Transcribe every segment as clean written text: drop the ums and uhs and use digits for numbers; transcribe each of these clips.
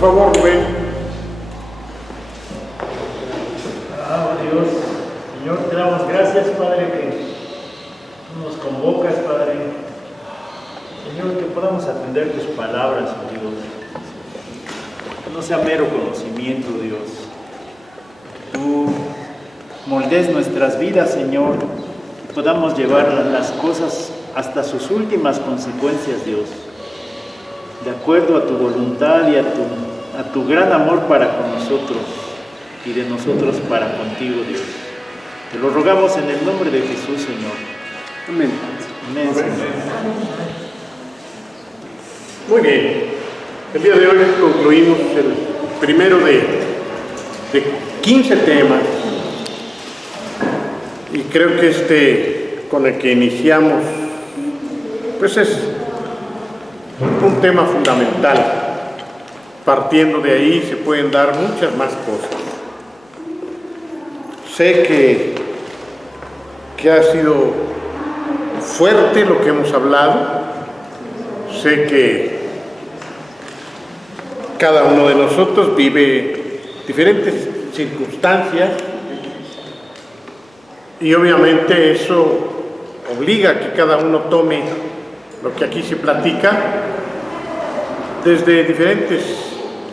Por favor, Rubén. Dios, Señor, te damos gracias, Padre, que nos convocas, Padre. Señor, que podamos atender tus palabras, oh Dios. Que no sea mero conocimiento, Dios. Tú moldees nuestras vidas, Señor, y podamos llevar las cosas hasta sus últimas consecuencias, Dios. De acuerdo a tu voluntad y a tu gran amor para con nosotros y de nosotros para contigo, Dios. Te lo rogamos en el nombre de Jesús, Señor. Amén. Amén, Señor. Muy bien. El día de hoy concluimos el primero de 15 temas. Y creo que con el que iniciamos, pues es un tema fundamental. Partiendo de ahí se pueden dar muchas más cosas. Sé que ha sido fuerte lo que hemos hablado. Sé que cada uno de nosotros vive diferentes circunstancias y obviamente eso obliga a que cada uno tome lo que aquí se platica desde diferentes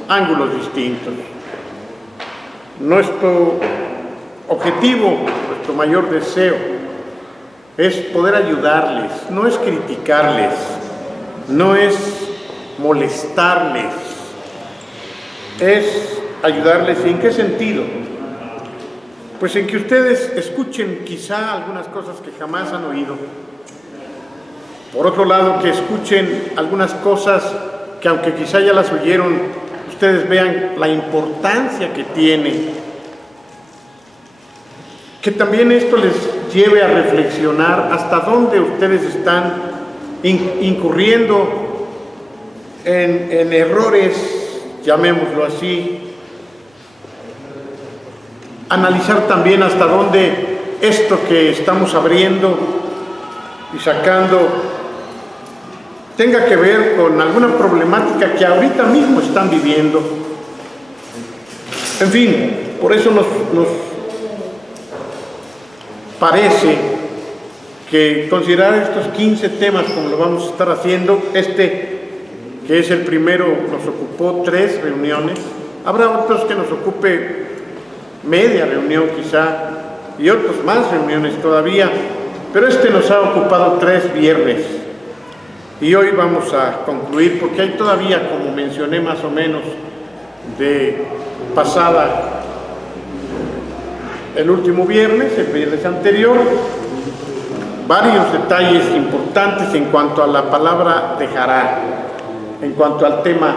ángulos distintos. Nuestro objetivo, nuestro mayor deseo es poder ayudarles, no es criticarles, no es molestarles, es ayudarles. ¿Y en qué sentido? Pues en que ustedes escuchen quizá algunas cosas que jamás han oído. Por otro lado, que escuchen algunas cosas que aunque quizá ya las oyeron, ustedes vean la importancia que tiene. Que también esto les lleve a reflexionar hasta dónde ustedes están incurriendo en errores, llamémoslo así. Analizar también hasta dónde esto que estamos abriendo y sacando tenga que ver con alguna problemática que ahorita mismo están viviendo. En fin, por eso nos parece que considerar estos 15 temas como lo vamos a estar haciendo, que es el primero, nos ocupó 3 reuniones, habrá otros que nos ocupe media reunión quizá, y otros más reuniones todavía, pero nos ha ocupado 3 viernes, y hoy vamos a concluir, porque hay todavía, como mencioné más o menos, de pasada, el último viernes, el viernes anterior, varios detalles importantes en cuanto a la palabra dejará, en cuanto al tema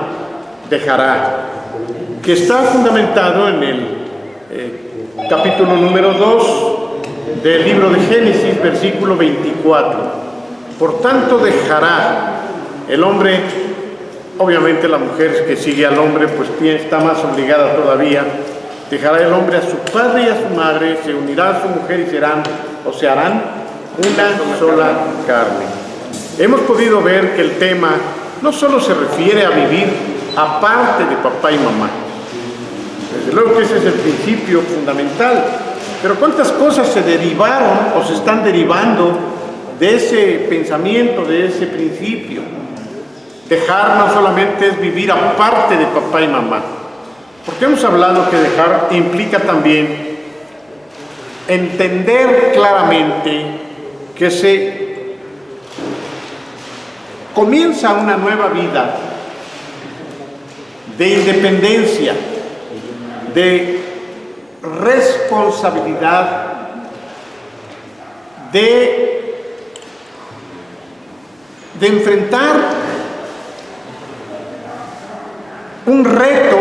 dejará, que está fundamentado en el capítulo número 2 del libro de Génesis, versículo 24. Por tanto dejará el hombre, obviamente la mujer que sigue al hombre pues está más obligada todavía. Dejará el hombre a su padre y a su madre, se unirá a su mujer y se harán una sola carne. Hemos podido ver que el tema no solo se refiere a vivir aparte de papá y mamá. Desde luego que ese es el principio fundamental, pero cuántas cosas se derivaron o se están derivando de ese pensamiento, de ese principio. Dejar no solamente es vivir aparte de papá y mamá, porque hemos hablado que dejar implica también entender claramente que se comienza una nueva vida de independencia, de responsabilidad, de enfrentar un reto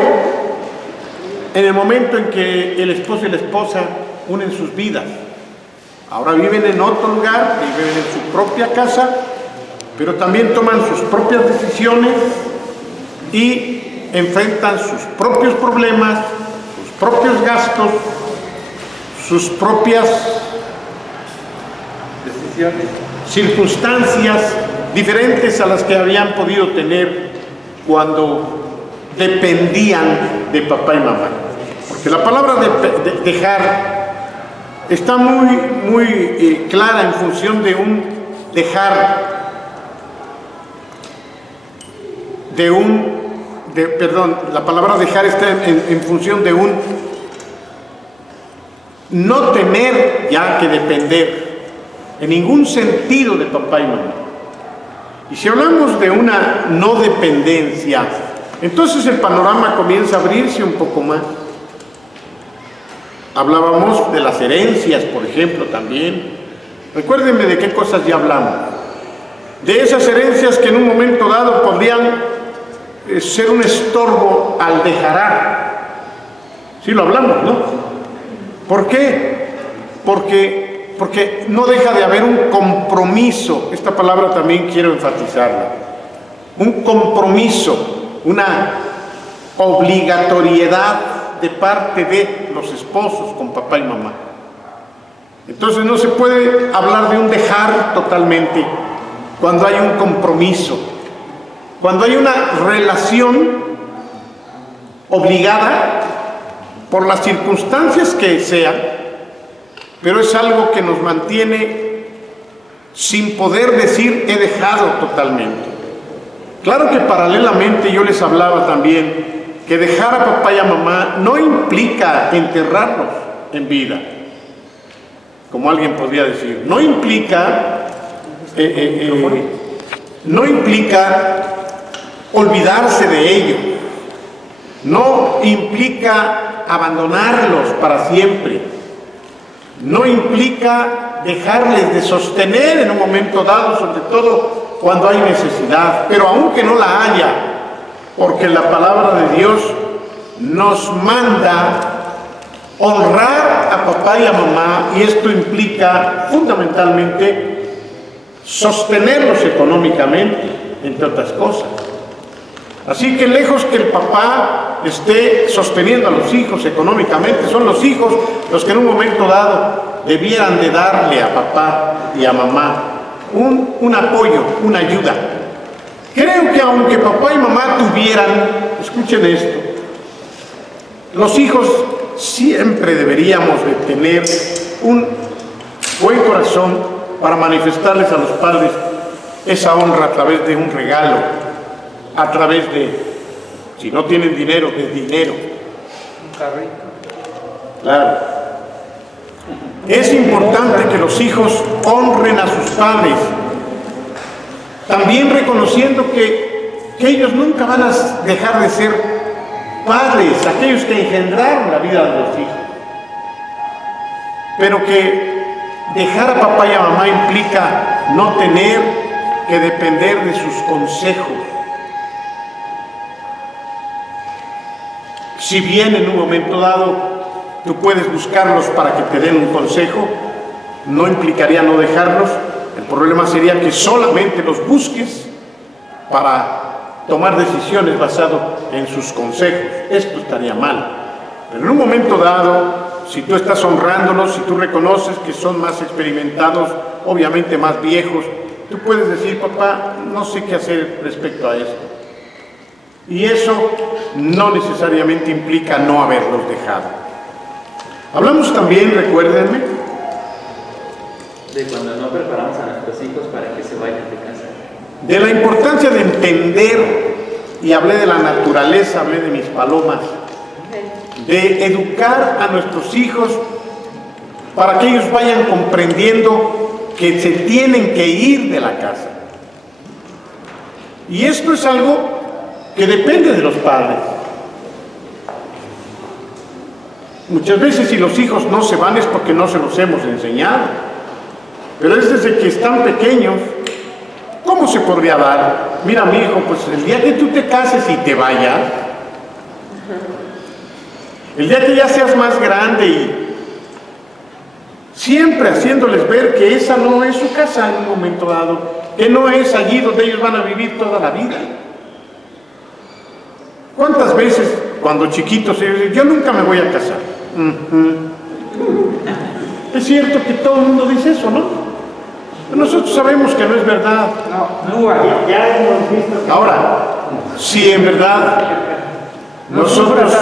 en el momento en que el esposo y la esposa unen sus vidas. Ahora viven en otro lugar, viven en su propia casa, pero también toman sus propias decisiones y enfrentan sus propios problemas, sus propios gastos, sus propias decisiones, circunstancias diferentes a las que habían podido tener cuando dependían de papá y mamá. Porque la palabra dejar está muy clara en función de un dejar, la palabra dejar está en función de un no tener ya que depender en ningún sentido de papá y mamá. Y si hablamos de una no dependencia, entonces el panorama comienza a abrirse un poco más. Hablábamos de las herencias, por ejemplo, también. Recuérdenme de qué cosas ya hablamos. De esas herencias que en un momento dado podrían ser un estorbo al dejará. Sí lo hablamos, ¿no? ¿Por qué? Porque no deja de haber un compromiso. Esta palabra también quiero enfatizarla. Un compromiso, una obligatoriedad de parte de los esposos con papá y mamá. Entonces no se puede hablar de un dejar totalmente cuando hay un compromiso, cuando hay una relación obligada por las circunstancias que sean, pero es algo que nos mantiene sin poder decir he dejado totalmente. Claro que paralelamente yo les hablaba también que dejar a papá y a mamá no implica enterrarlos en vida, como alguien podría decir, no implica olvidarse de ellos, no implica abandonarlos para siempre, no implica dejarles de sostener en un momento dado, sobre todo cuando hay necesidad, pero aunque no la haya, porque la palabra de Dios nos manda honrar a papá y a mamá, y esto implica fundamentalmente sostenerlos económicamente, entre otras cosas. Así que lejos que el papá esté sosteniendo a los hijos económicamente, son los hijos los que en un momento dado debieran de darle a papá y a mamá un apoyo, una ayuda. Creo que aunque papá y mamá tuvieran, escuchen esto, los hijos siempre deberíamos de tener un buen corazón para manifestarles a los padres esa honra a través de un regalo, a través de, si no tienen dinero, de dinero. Un carrito. Claro. Es importante que los hijos honren a sus padres, también reconociendo que ellos nunca van a dejar de ser padres, aquellos que engendraron la vida de los hijos. Pero que dejar a papá y a mamá implica no tener que depender de sus consejos. Si bien en un momento dado tú puedes buscarlos para que te den un consejo, no implicaría no dejarlos. El problema sería que solamente los busques para tomar decisiones basadas en sus consejos. Esto estaría mal. Pero en un momento dado, si tú estás honrándolos, si tú reconoces que son más experimentados, obviamente más viejos, tú puedes decir, papá, no sé qué hacer respecto a esto. Y eso no necesariamente implica no haberlos dejado. Hablamos también, recuérdenme, de cuando no preparamos a nuestros hijos para que se vayan de casa. De la importancia de entender, y hablé de la naturaleza, hablé de mis palomas, de educar a nuestros hijos para que ellos vayan comprendiendo que se tienen que ir de la casa. Y esto es algo que depende de los padres. Muchas veces si los hijos no se van es porque no se los hemos enseñado. Pero es desde que están pequeños. ¿Cómo se podría dar? Mira, mi hijo, pues el día que tú te cases y te vayas, el día que ya seas más grande, y siempre haciéndoles ver que esa no es su casa en un momento dado, que no es allí donde ellos van a vivir toda la vida. ¿Cuántas veces cuando chiquitos ellos dicen, yo nunca me voy a casar? Es cierto que todo el mundo dice eso, ¿no? Nosotros sabemos que no es verdad. No, ya hemos visto. Ahora, si en verdad nosotros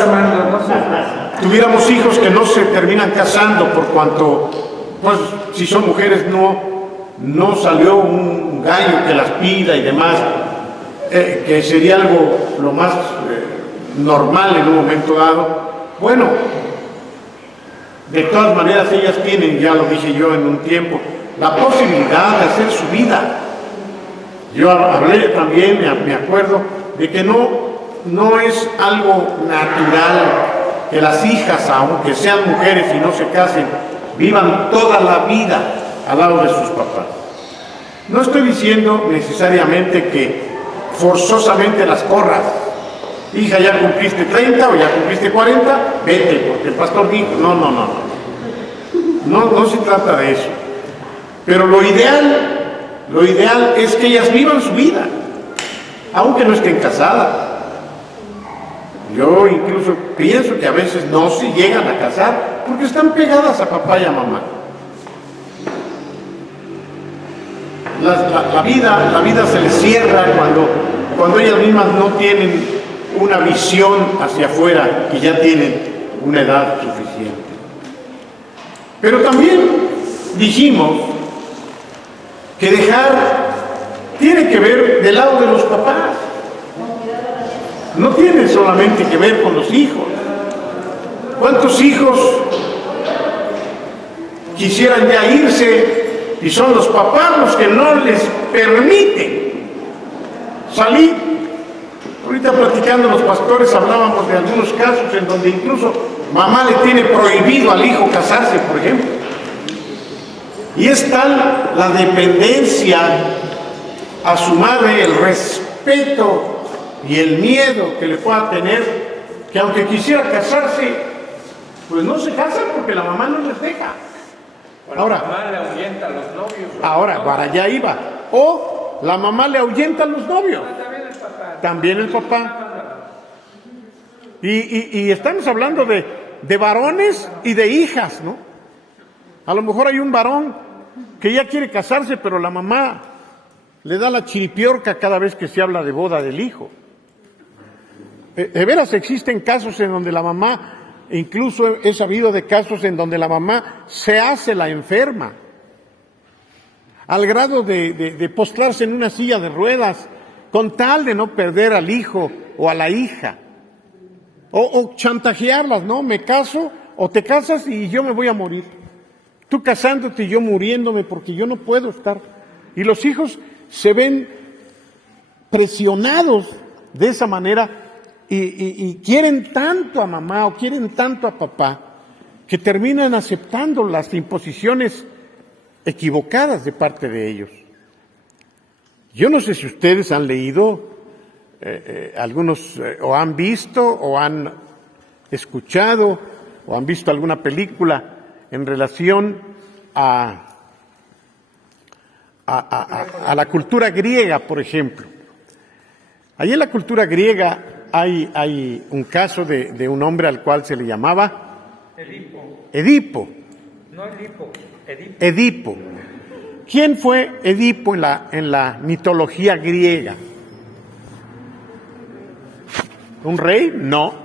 tuviéramos hijos que no se terminan casando por cuanto, pues, si son mujeres no salió un gallo que las pida y demás, que sería algo lo más normal en un momento dado. Bueno, de todas maneras ellas tienen, ya lo dije yo en un tiempo, la posibilidad de hacer su vida. Yo hablé también, me acuerdo, de que no es algo natural que las hijas, aunque sean mujeres y no se casen, vivan toda la vida al lado de sus papás. No estoy diciendo necesariamente que forzosamente las corras. Hija, ya cumpliste 30 o ya cumpliste 40, vete, porque el pastor dijo, no se trata de eso. Pero lo ideal es que ellas vivan su vida, aunque no estén casadas. Yo incluso pienso que a veces no se llegan a casar porque están pegadas a papá y a mamá. La vida se les cierra cuando ellas mismas no tienen una visión hacia afuera y ya tienen una edad suficiente. Pero también dijimos que dejar tiene que ver del lado de los papás. No tiene solamente que ver con los hijos. ¿Cuántos hijos quisieran ya irse y son los papás los que no les permiten salir? Ahorita platicando los pastores hablábamos de algunos casos en donde incluso mamá le tiene prohibido al hijo casarse, por ejemplo. Y es tal la dependencia a su madre, el respeto y el miedo que le pueda tener, que aunque quisiera casarse, pues no se casan porque la mamá no les deja. Ahora, la mamá le ahuyenta a los novios. Ahora, para allá iba. O la mamá le ahuyenta a los novios. También el papá. Y estamos hablando de varones y de hijas, ¿no? A lo mejor hay un varón que ya quiere casarse, pero la mamá le da la chiripiorca cada vez que se habla de boda del hijo. De veras existen casos en donde la mamá, incluso he sabido de casos en donde la mamá se hace la enferma, al grado de postrarse en una silla de ruedas, con tal de no perder al hijo o a la hija, o chantajearlas, ¿no? Me caso, o te casas y yo me voy a morir. Tú casándote y yo muriéndome porque yo no puedo estar. Y los hijos se ven presionados de esa manera y quieren tanto a mamá o quieren tanto a papá que terminan aceptando las imposiciones equivocadas de parte de ellos. Yo no sé si ustedes han leído, algunos o han visto o han escuchado o han visto alguna película en relación a la cultura griega, por ejemplo. Allí en la cultura griega hay un caso de un hombre al cual se le llamaba Edipo. No Edipo, Edipo. Edipo. ¿Quién fue Edipo en la mitología griega? ¿Un rey? No.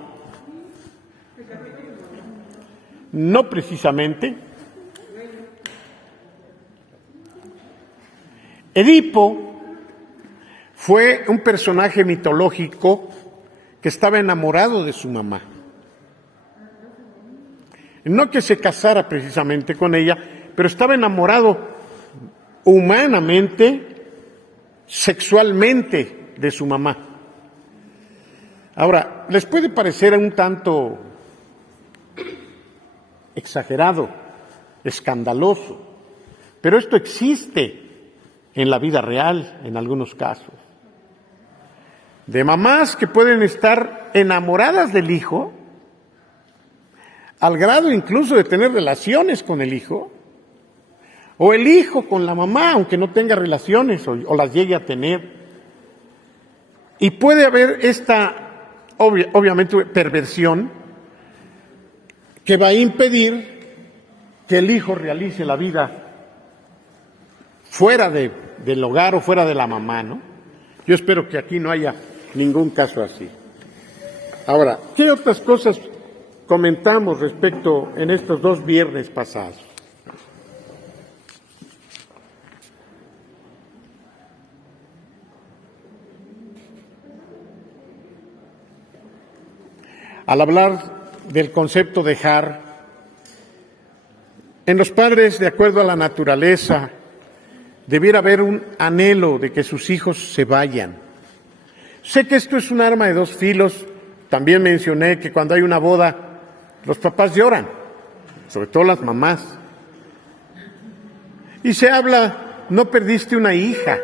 No precisamente. Edipo fue un personaje mitológico que estaba enamorado de su mamá. No que se casara precisamente con ella, pero estaba enamorado humanamente, sexualmente de su mamá. Ahora, les puede parecer un tanto exagerado, escandaloso, pero esto existe en la vida real en algunos casos. De mamás que pueden estar enamoradas del hijo, al grado incluso de tener relaciones con el hijo, o el hijo con la mamá, aunque no tenga relaciones o las llegue a tener. Y puede haber esta, obviamente, perversión que va a impedir que el hijo realice la vida fuera del hogar o fuera de la mamá, ¿no? Yo espero que aquí no haya ningún caso así. Ahora, ¿qué otras cosas comentamos respecto en estos 2 viernes pasados? Al hablar del concepto de dejar, en los padres, de acuerdo a la naturaleza, debiera haber un anhelo de que sus hijos se vayan. Sé que esto es un arma de 2 filos. También mencioné que cuando hay una boda, los papás lloran, sobre todo las mamás. Y se habla, no perdiste una hija,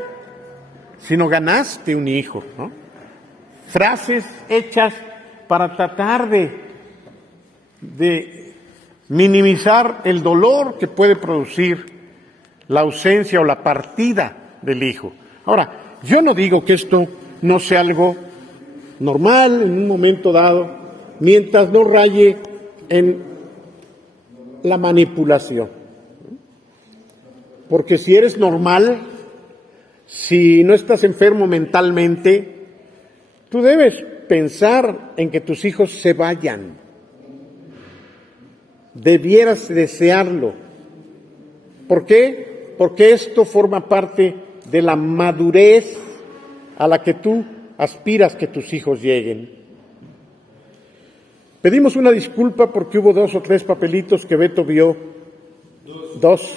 sino ganaste un hijo, ¿no? Frases hechas para tratar de minimizar el dolor que puede producir la ausencia o la partida del hijo. Ahora, yo no digo que esto no sea algo normal en un momento dado, mientras no raye en la manipulación. Porque si eres normal, si no estás enfermo mentalmente, tú debes pensar en que tus hijos se vayan. Debieras desearlo. ¿Por qué? Porque esto forma parte de la madurez a la que tú aspiras que tus hijos lleguen. Pedimos una disculpa porque hubo 2 o 3 papelitos que Beto vio. 2.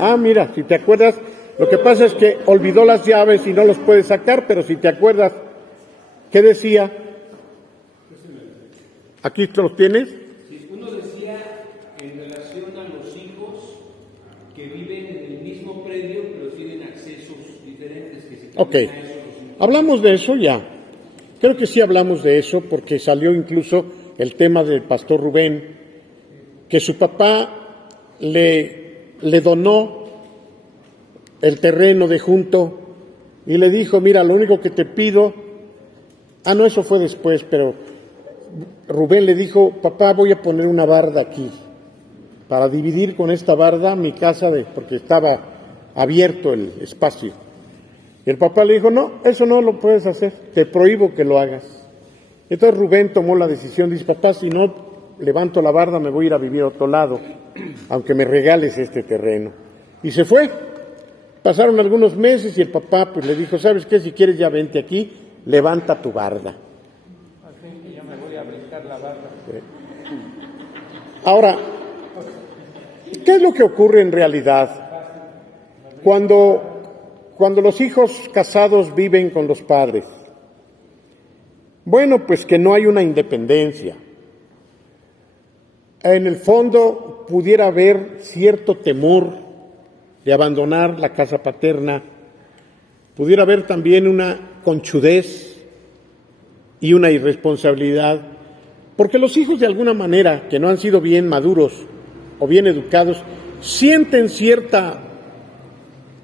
Ah, mira, si te acuerdas, lo que pasa es que olvidó las llaves y no los puede sacar, pero si te acuerdas, ¿qué decía? ¿Aquí los tienes? Sí, uno decía en relación a los hijos que viven en el mismo predio, pero tienen accesos diferentes. Que se Ok, hablamos de eso ya. Creo que sí hablamos de eso porque salió incluso el tema del pastor Rubén, que su papá le donó el terreno de junto y le dijo, mira, lo único que te pido, no, eso fue después, pero Rubén le dijo, papá, voy a poner una barda aquí, para dividir con esta barda mi casa, porque estaba abierto el espacio. Y el papá le dijo, no, eso no lo puedes hacer, te prohíbo que lo hagas. Entonces Rubén tomó la decisión, dice, papá, si no levanto la barda me voy a ir a vivir a otro lado, aunque me regales este terreno. Y se fue. Pasaron algunos meses y el papá pues le dijo, ¿sabes qué? Si quieres ya vente aquí, levanta tu barda. Yo me voy a brincar la barra. Ahora, ¿qué es lo que ocurre en realidad cuando los hijos casados viven con los padres? Bueno, pues que no hay una independencia. En el fondo pudiera haber cierto temor de abandonar la casa paterna, pudiera haber también una conchudez y una irresponsabilidad, porque los hijos de alguna manera que no han sido bien maduros o bien educados, sienten cierta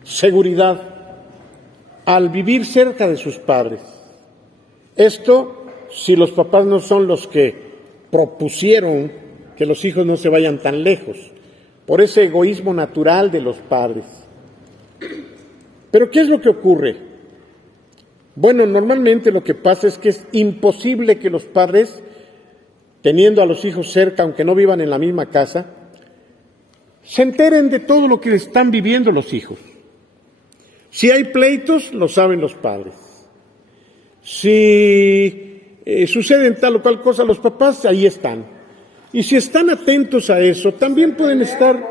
seguridad al vivir cerca de sus padres. Esto, si los papás no son los que propusieron que los hijos no se vayan tan lejos, por ese egoísmo natural de los padres. Pero ¿qué es lo que ocurre? Bueno, normalmente lo que pasa es que es imposible que los padres, teniendo a los hijos cerca, aunque no vivan en la misma casa, se enteren de todo lo que están viviendo los hijos. Si hay pleitos, lo saben los padres. Si suceden tal o cual cosa, los papás ahí están. Y si están atentos a eso, también pueden estar,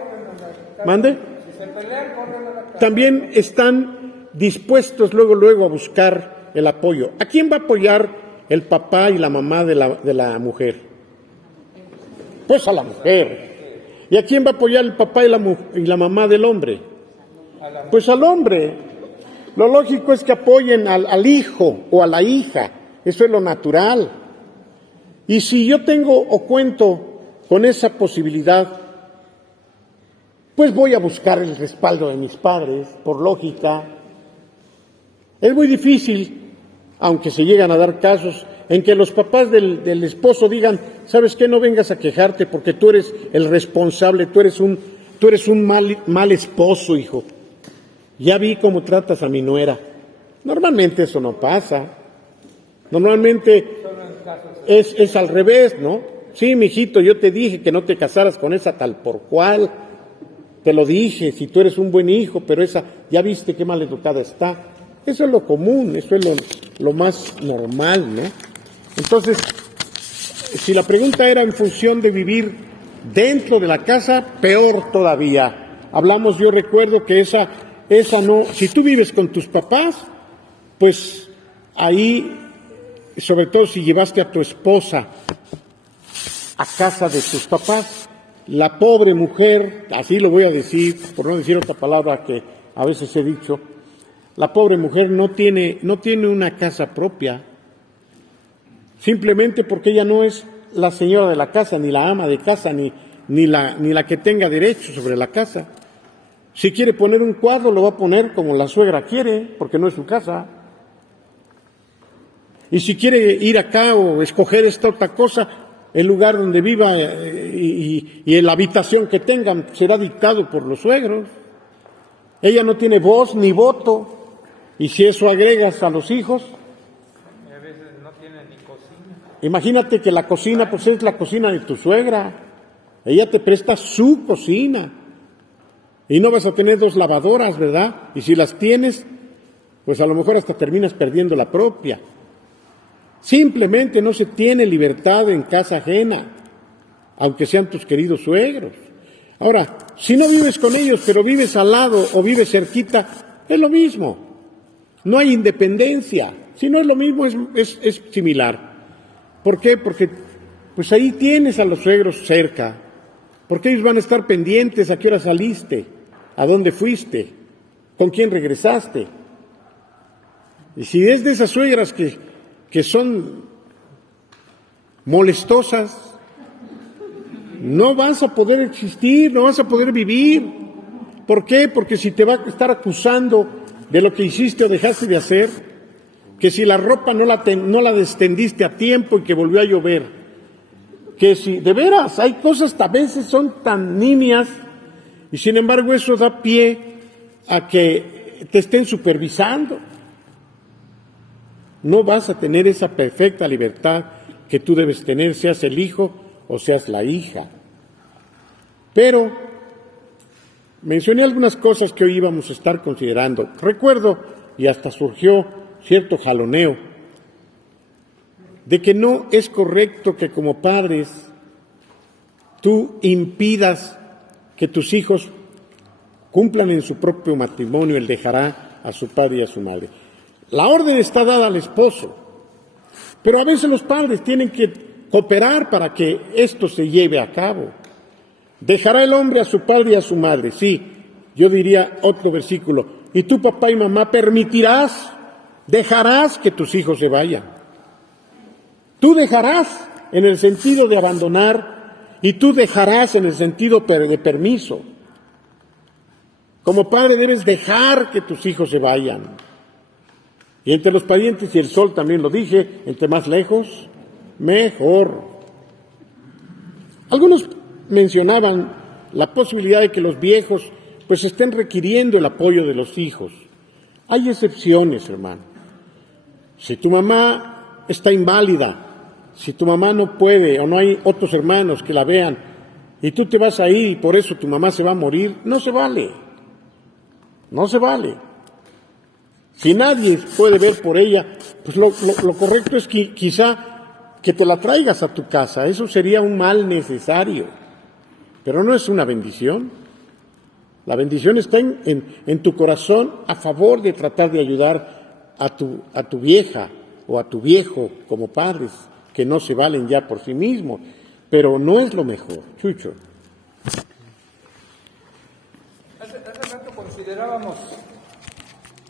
¿mande? También están dispuestos luego a buscar el apoyo. ¿A quién va a apoyar el papá y la mamá de la mujer? Pues a la mujer. ¿Y a quién va a apoyar el papá y la mamá del hombre? Pues al hombre. Lo lógico es que apoyen al hijo o a la hija. Eso es lo natural. Y si yo tengo o cuento con esa posibilidad, pues voy a buscar el respaldo de mis padres, por lógica. Es muy difícil, aunque se llegan a dar casos, en que los papás del esposo digan, ¿sabes qué? No vengas a quejarte porque tú eres el responsable, tú eres un mal esposo, hijo. Ya vi cómo tratas a mi nuera. Normalmente eso no pasa. Normalmente es al revés, ¿no? Sí, mijito, yo te dije que no te casaras con esa tal por cual. Te lo dije, si tú eres un buen hijo, pero esa, ya viste qué mal educada está. Eso es lo común, eso es lo más normal, ¿no? Entonces, si la pregunta era en función de vivir dentro de la casa, peor todavía. Hablamos, yo recuerdo que esa no, si tú vives con tus papás, pues ahí, sobre todo si llevaste a tu esposa a casa de tus papás, la pobre mujer, así lo voy a decir, por no decir otra palabra que a veces he dicho, la pobre mujer no tiene una casa propia, simplemente porque ella no es la señora de la casa, ni la ama de casa, ni la que tenga derecho sobre la casa. Si quiere poner un cuadro, lo va a poner como la suegra quiere, porque no es su casa. Y si quiere ir acá o escoger esta otra cosa, el lugar donde viva y en la habitación que tengan será dictado por los suegros. Ella no tiene voz ni voto. Y si eso agregas a los hijos, A veces no tiene ni cocina. imagínate que la cocina pues es la cocina de tu suegra. Ella te presta su cocina. Y no vas a tener 2 lavadoras, ¿verdad? Y si las tienes, pues a lo mejor hasta terminas perdiendo la propia. Simplemente no se tiene libertad en casa ajena, aunque sean tus queridos suegros. Ahora, si no vives con ellos, pero vives al lado o vives cerquita, es lo mismo. No hay independencia. Si no es lo mismo, es similar. ¿Por qué? Porque pues ahí tienes a los suegros cerca. Porque ellos van a estar pendientes a qué hora saliste, a dónde fuiste, con quién regresaste. Y si es de esas suegras que son molestosas, no vas a poder existir, no vas a poder vivir. ¿Por qué? Porque si te va a estar acusando de lo que hiciste o dejaste de hacer, que si la ropa no la destendiste a tiempo y que volvió a llover, que si de veras hay cosas que a veces son tan nimias y sin embargo eso da pie a que te estén supervisando. No vas a tener esa perfecta libertad que tú debes tener, seas el hijo o seas la hija. Pero mencioné algunas cosas que hoy íbamos a estar considerando. Recuerdo, y hasta surgió cierto jaloneo, de que no es correcto que como padres tú impidas que tus hijos cumplan en su propio matrimonio el dejará a su padre y a su madre. La orden está dada al esposo, pero a veces los padres tienen que cooperar para que esto se lleve a cabo. Dejará el hombre a su padre y a su madre, sí, yo diría otro versículo, y tú papá y mamá dejarás que tus hijos se vayan. Tú dejarás en el sentido de abandonar y tú dejarás en el sentido de permiso. Como padre debes dejar que tus hijos se vayan. Y entre los parientes y el sol también lo dije, entre más lejos, mejor. Algunos mencionaban la posibilidad de que los viejos pues estén requiriendo el apoyo de los hijos. Hay excepciones, hermano. Si tu mamá está inválida, si tu mamá no puede o no hay otros hermanos que la vean y tú te vas a ir y por eso tu mamá se va a morir, no se vale. No se vale. Si nadie puede ver por ella, pues lo correcto es que quizá que te la traigas a tu casa. Eso sería un mal necesario, pero no es una bendición. La bendición está en tu corazón a favor de tratar de ayudar a tu vieja o a tu viejo como padres, que no se valen ya por sí mismos, pero no es lo mejor. Chucho. Hace rato considerábamos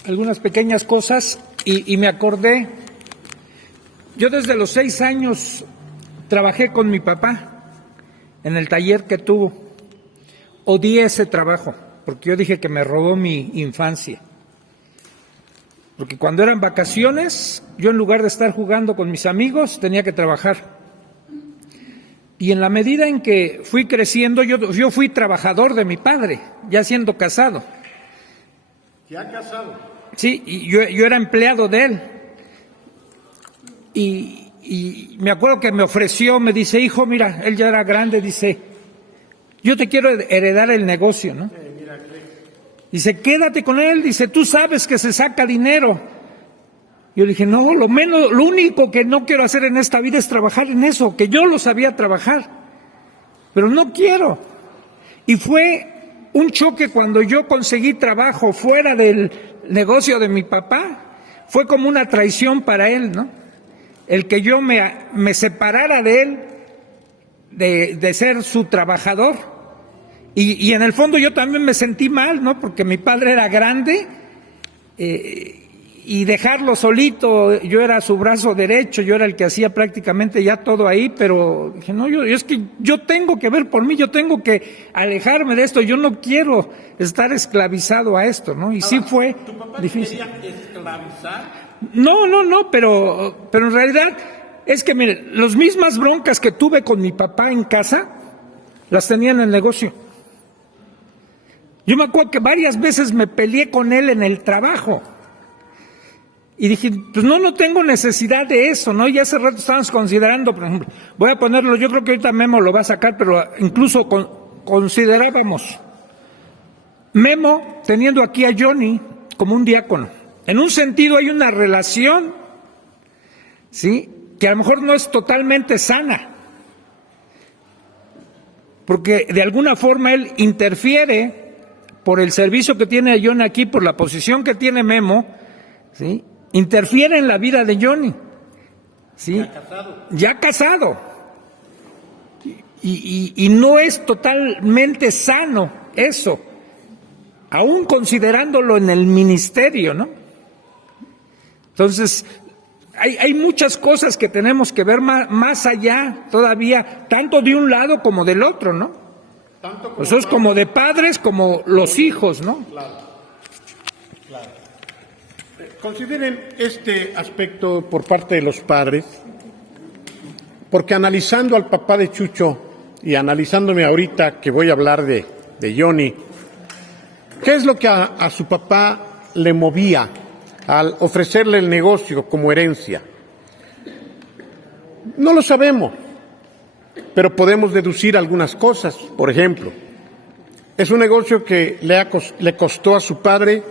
algunas pequeñas cosas y me acordé. Yo desde los 6 años trabajé con mi papá en el taller que tuvo. Odié ese trabajo porque yo dije que me robó mi infancia. Porque cuando eran vacaciones, yo en lugar de estar jugando con mis amigos, tenía que trabajar. Y en la medida en que fui creciendo, yo fui trabajador de mi padre, ya siendo casado. ¿Ya casado? Sí, y yo era empleado de él. y me acuerdo que me ofreció, me dice, hijo, mira, él ya era grande, dice, yo te quiero heredar el negocio, ¿no? Dice, quédate con él, dice, tú sabes que se saca dinero. Yo dije, no, lo único que no quiero hacer en esta vida es trabajar en eso, que yo lo sabía trabajar, pero no quiero. Y fue un choque cuando yo conseguí trabajo fuera del negocio de mi papá, fue como una traición para él, ¿no? El que yo me separara de él, de ser su trabajador. Y en el fondo yo también me sentí mal, ¿no? Porque mi padre era grande y dejarlo solito, yo era su brazo derecho, yo era el que hacía prácticamente ya todo ahí, pero dije, no, es que yo tengo que ver por mí, yo tengo que alejarme de esto, yo no quiero estar esclavizado a esto, ¿no? Y sí fue ¿Tu papá difícil. te quería esclavizar? No, pero en realidad es que, mire, las mismas broncas que tuve con mi papá en casa, las tenía en el negocio. Yo me acuerdo que varias veces me peleé con él en el trabajo. Y dije, pues no tengo necesidad de eso, ¿no? Y hace rato estábamos considerando, por ejemplo, voy a ponerlo, yo creo que ahorita Memo lo va a sacar, pero incluso considerábamos Memo teniendo aquí a Johnny como un diácono. En un sentido hay una relación, ¿sí?, que a lo mejor no es totalmente sana, porque de alguna forma él interfiere por el servicio que tiene a Johnny aquí, por la posición que tiene Memo, ¿sí?, interfiere en la vida de Johnny, ¿sí? Ya casado. Y no es totalmente sano eso, aún considerándolo en el ministerio, ¿no? Entonces, hay muchas cosas que tenemos que ver más allá todavía, tanto de un lado como del otro, ¿no? Nosotros como de padres, como los hijos, ¿no? Claro. Consideren este aspecto por parte de los padres, porque analizando al papá de Chucho y analizándome ahorita que voy a hablar de Johnny, ¿qué es lo que a su papá le movía al ofrecerle el negocio como herencia? No lo sabemos, pero podemos deducir algunas cosas. Por ejemplo, es un negocio que le costó a su padre,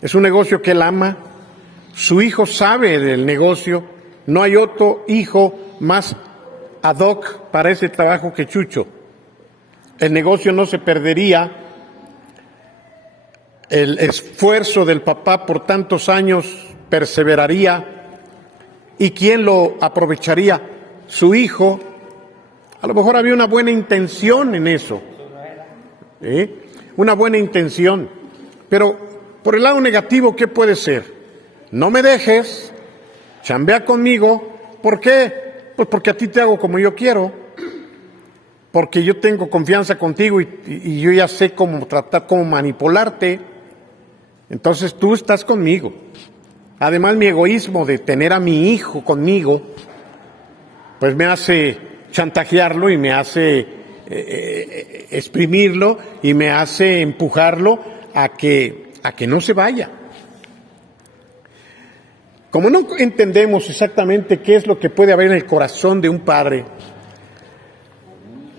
es un negocio que él ama, su hijo sabe del negocio, no hay otro hijo más ad hoc para ese trabajo que Chucho. El negocio no se perdería, el esfuerzo del papá por tantos años perseveraría, ¿y quién lo aprovecharía? Su hijo. A lo mejor había una buena intención en eso, una buena intención, pero por el lado negativo, ¿qué puede ser? No me dejes, chambea conmigo. ¿Por qué? Pues porque a ti te hago como yo quiero, porque yo tengo confianza contigo y yo ya sé cómo tratar, cómo manipularte. Entonces tú estás conmigo. Además, mi egoísmo de tener a mi hijo conmigo, pues me hace chantajearlo y me hace exprimirlo y me hace empujarlo a que no se vaya. Como no entendemos exactamente qué es lo que puede haber en el corazón de un padre,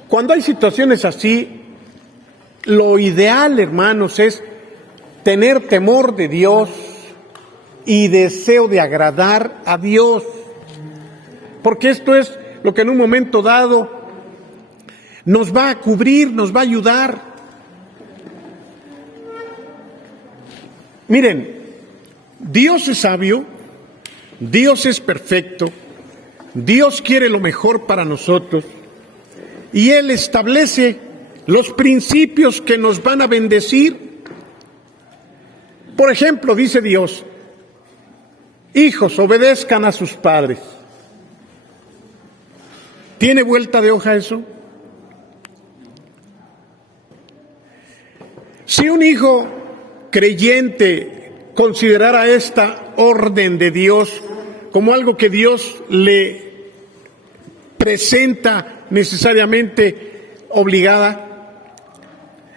cuando hay situaciones así, lo ideal, hermanos, es tener temor de Dios y deseo de agradar a Dios, porque esto es lo que en un momento dado nos va a cubrir, nos va a ayudar. Miren, Dios es sabio, Dios es perfecto, Dios quiere lo mejor para nosotros y Él establece los principios que nos van a bendecir. Por ejemplo, dice Dios, hijos, obedezcan a sus padres. ¿Tiene vuelta de hoja eso? Si un hijo creyente considerara esta orden de Dios como algo que Dios le presenta necesariamente obligada,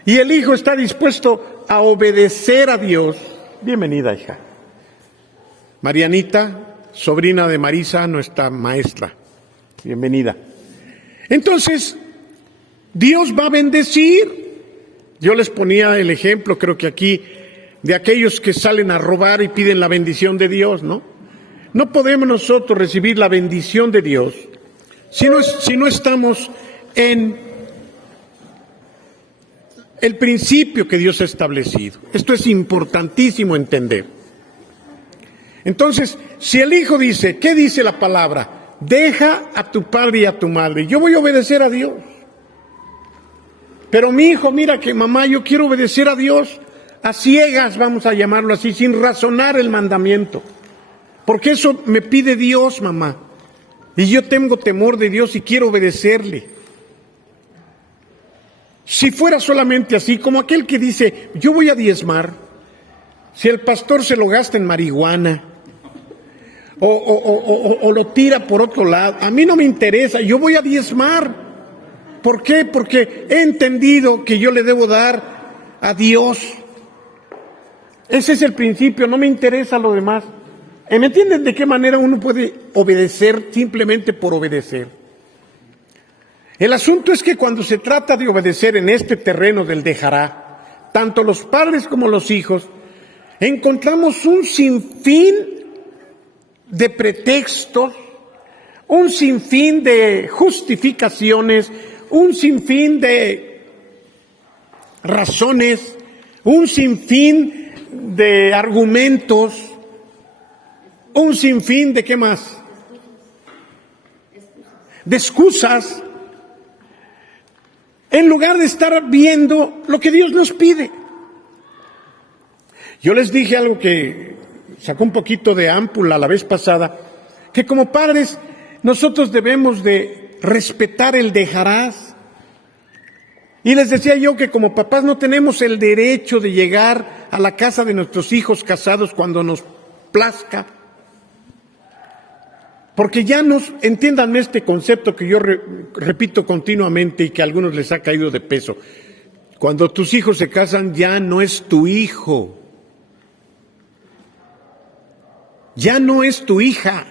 y el hijo está dispuesto a obedecer a Dios, bienvenida, hija. Marianita, sobrina de Marisa, nuestra maestra. Bienvenida. Entonces, Dios va a bendecir. Yo les ponía el ejemplo, creo que aquí, de aquellos que salen a robar y piden la bendición de Dios, ¿no? No podemos nosotros recibir la bendición de Dios si no estamos en el principio que Dios ha establecido. Esto es importantísimo entender. Entonces, si el hijo dice, ¿qué dice la palabra? Deja a tu padre y a tu madre. Yo voy a obedecer a Dios. Pero mi hijo, mira que mamá, yo quiero obedecer a Dios a ciegas, vamos a llamarlo así, sin razonar el mandamiento. Porque eso me pide Dios, mamá. Y yo tengo temor de Dios y quiero obedecerle. Si fuera solamente así, como aquel que dice, yo voy a diezmar, si el pastor se lo gasta en marihuana, o lo tira por otro lado, a mí no me interesa, yo voy a diezmar. ¿Por qué? Porque he entendido que yo le debo dar a Dios. Ese es el principio, no me interesa lo demás. ¿Me entienden de qué manera uno puede obedecer simplemente por obedecer? El asunto es que cuando se trata de obedecer en este terreno del dejará, tanto los padres como los hijos, encontramos un sinfín de pretextos, un sinfín de justificaciones, un sinfín de razones, un sinfín de argumentos, un sinfín de ¿qué más? De excusas, en lugar de estar viendo lo que Dios nos pide. Yo les dije algo que sacó un poquito de ámpula la vez pasada, que como padres nosotros debemos de respetar el dejarás. Y les decía yo que como papás no tenemos el derecho de llegar a la casa de nuestros hijos casados cuando nos plazca. Porque ya entiéndanme este concepto que yo repito continuamente y que a algunos les ha caído de peso. Cuando tus hijos se casan ya no es tu hijo. Ya no es tu hija.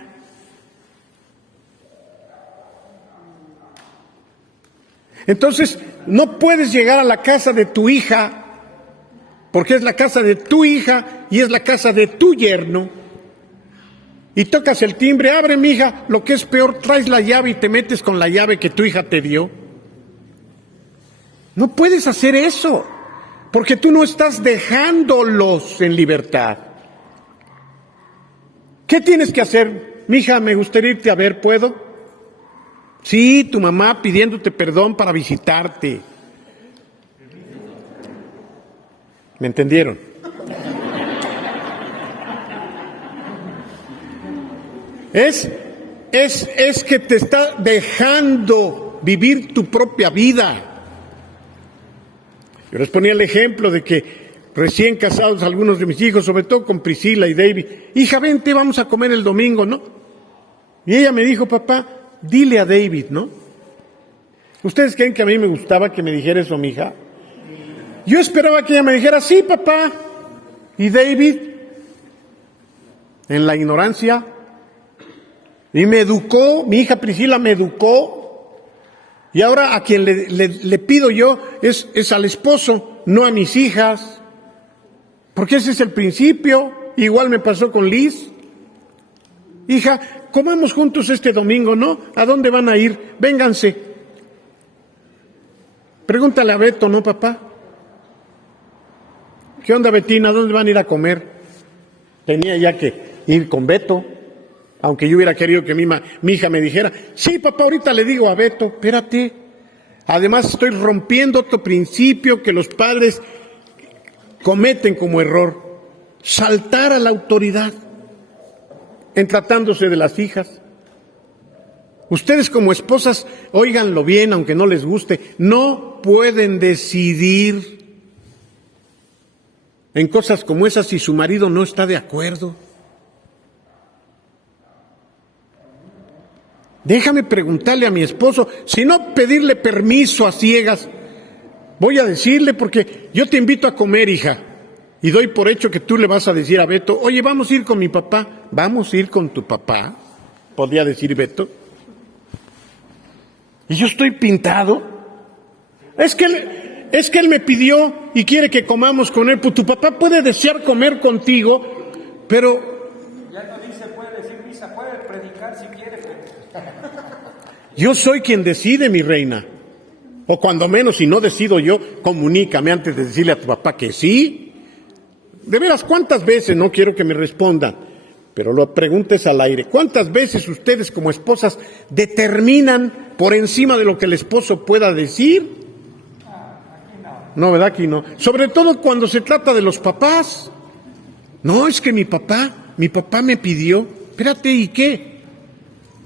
Entonces, no puedes llegar a la casa de tu hija, porque es la casa de tu hija y es la casa de tu yerno, y tocas el timbre, abre mi hija, lo que es peor, traes la llave y te metes con la llave que tu hija te dio. No puedes hacer eso, porque tú no estás dejándolos en libertad. ¿Qué tienes que hacer? Mi hija, me gustaría irte a ver, ¿puedo? Sí, tu mamá pidiéndote perdón para visitarte. ¿Me entendieron? Es que te está dejando vivir tu propia vida. Yo les ponía el ejemplo de que recién casados algunos de mis hijos, sobre todo con Priscila y David, hija, vente, vamos a comer el domingo, ¿no? Y ella me dijo, papá, dile a David, ¿no? ¿Ustedes creen que a mí me gustaba que me dijera eso mi hija? Yo esperaba que ella me dijera, sí, papá. Y David, en la ignorancia, y me educó, mi hija Priscila me educó, y ahora a quien le pido yo es al esposo, no a mis hijas, porque ese es el principio. Igual me pasó con Liz. Hija, comamos juntos este domingo, ¿no? ¿A dónde van a ir? Vénganse. Pregúntale a Beto, ¿no, papá? ¿Qué onda, Betina? ¿Dónde van a ir a comer? Tenía ya que ir con Beto, aunque yo hubiera querido que mi hija me dijera, sí, papá, ahorita le digo a Beto, espérate. Además estoy rompiendo otro principio que los padres cometen como error, saltar a la autoridad en tratándose de las hijas. Ustedes como esposas, óiganlo bien, aunque no les guste, no pueden decidir en cosas como esas si su marido no está de acuerdo. Déjame preguntarle a mi esposo, si no pedirle permiso a ciegas. Voy a decirle porque yo te invito a comer, hija. Y doy por hecho que tú le vas a decir a Beto, oye, vamos a ir con mi papá. ¿Vamos a ir con tu papá? Podría decir Beto. Y yo estoy pintado. Es que él me pidió y quiere que comamos con él. Pues tu papá puede desear comer contigo, pero... Ya no dice, puede decir misa, puede predicar si quiere. Yo soy quien decide, mi reina. O cuando menos, si no decido yo, comunícame antes de decirle a tu papá que sí. De veras, ¿cuántas veces? No quiero que me respondan, pero lo preguntes al aire. ¿Cuántas veces ustedes como esposas determinan por encima de lo que el esposo pueda decir? No, ¿verdad? Aquí no. Sobre todo cuando se trata de los papás. No, es que mi papá me pidió. Espérate, ¿y qué?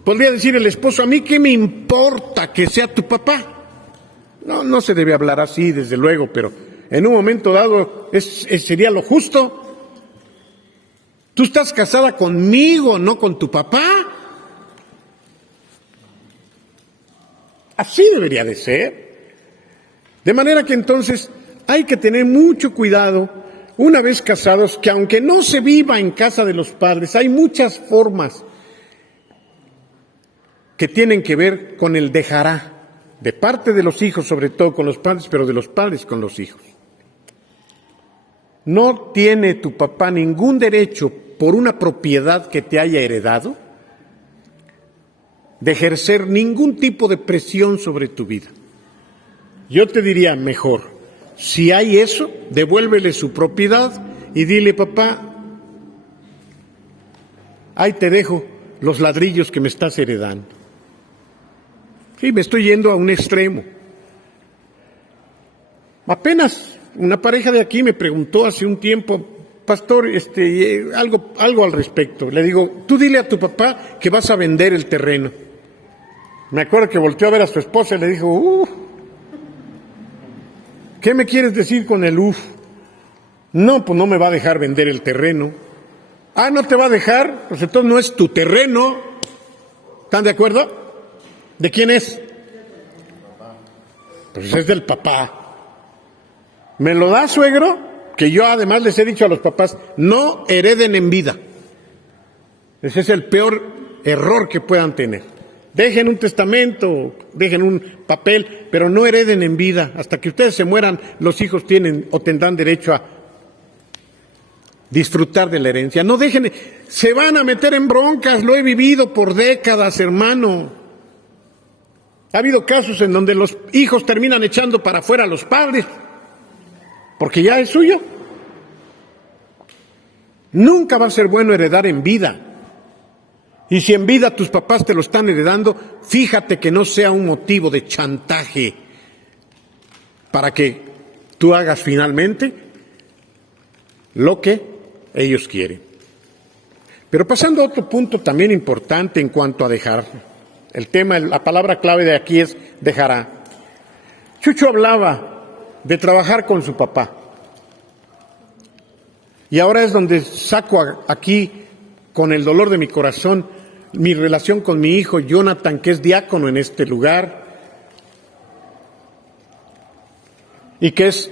Podría decir el esposo, ¿a mí qué me importa que sea tu papá? No se debe hablar así, desde luego, pero en un momento dado sería lo justo. Tú estás casada conmigo, no con tu papá. Así debería de ser. De manera que entonces hay que tener mucho cuidado una vez casados, que aunque no se viva en casa de los padres, hay muchas formas que tienen que ver con el dejará, de parte de los hijos, sobre todo con los padres, pero de los padres con los hijos. No tiene tu papá ningún derecho por una propiedad que te haya heredado de ejercer ningún tipo de presión sobre tu vida. Yo te diría mejor, si hay eso, devuélvele su propiedad y dile, papá, ahí te dejo los ladrillos que me estás heredando. Sí, me estoy yendo a un extremo. Apenas una pareja de aquí me preguntó hace un tiempo, pastor, algo al respecto. Le digo, tú dile a tu papá que vas a vender el terreno. Me acuerdo que volteó a ver a su esposa y le dijo, ¿qué me quieres decir con el No, pues no me va a dejar vender el terreno. Ah, ¿no te va a dejar? Pues entonces no es tu terreno. ¿Están de acuerdo? ¿De quién es? Pues es del papá. ¿Me lo da, suegro? Que yo además les he dicho a los papás, no hereden en vida. Ese es el peor error que puedan tener. Dejen un testamento, dejen un papel, pero no hereden en vida. Hasta que ustedes se mueran, los hijos tienen o tendrán derecho a disfrutar de la herencia. No dejen, se van a meter en broncas, lo he vivido por décadas, hermano. Ha habido casos en donde los hijos terminan echando para afuera a los padres, porque ya es suyo. Nunca va a ser bueno heredar en vida. Y si en vida tus papás te lo están heredando, fíjate que no sea un motivo de chantaje para que tú hagas finalmente lo que ellos quieren. Pero pasando a otro punto también importante en cuanto a dejar. El tema, la palabra clave de aquí es dejará. Chucho hablaba de trabajar con su papá. Y ahora es donde saco aquí, con el dolor de mi corazón, mi relación con mi hijo Jonathan, que es diácono en este lugar, y que es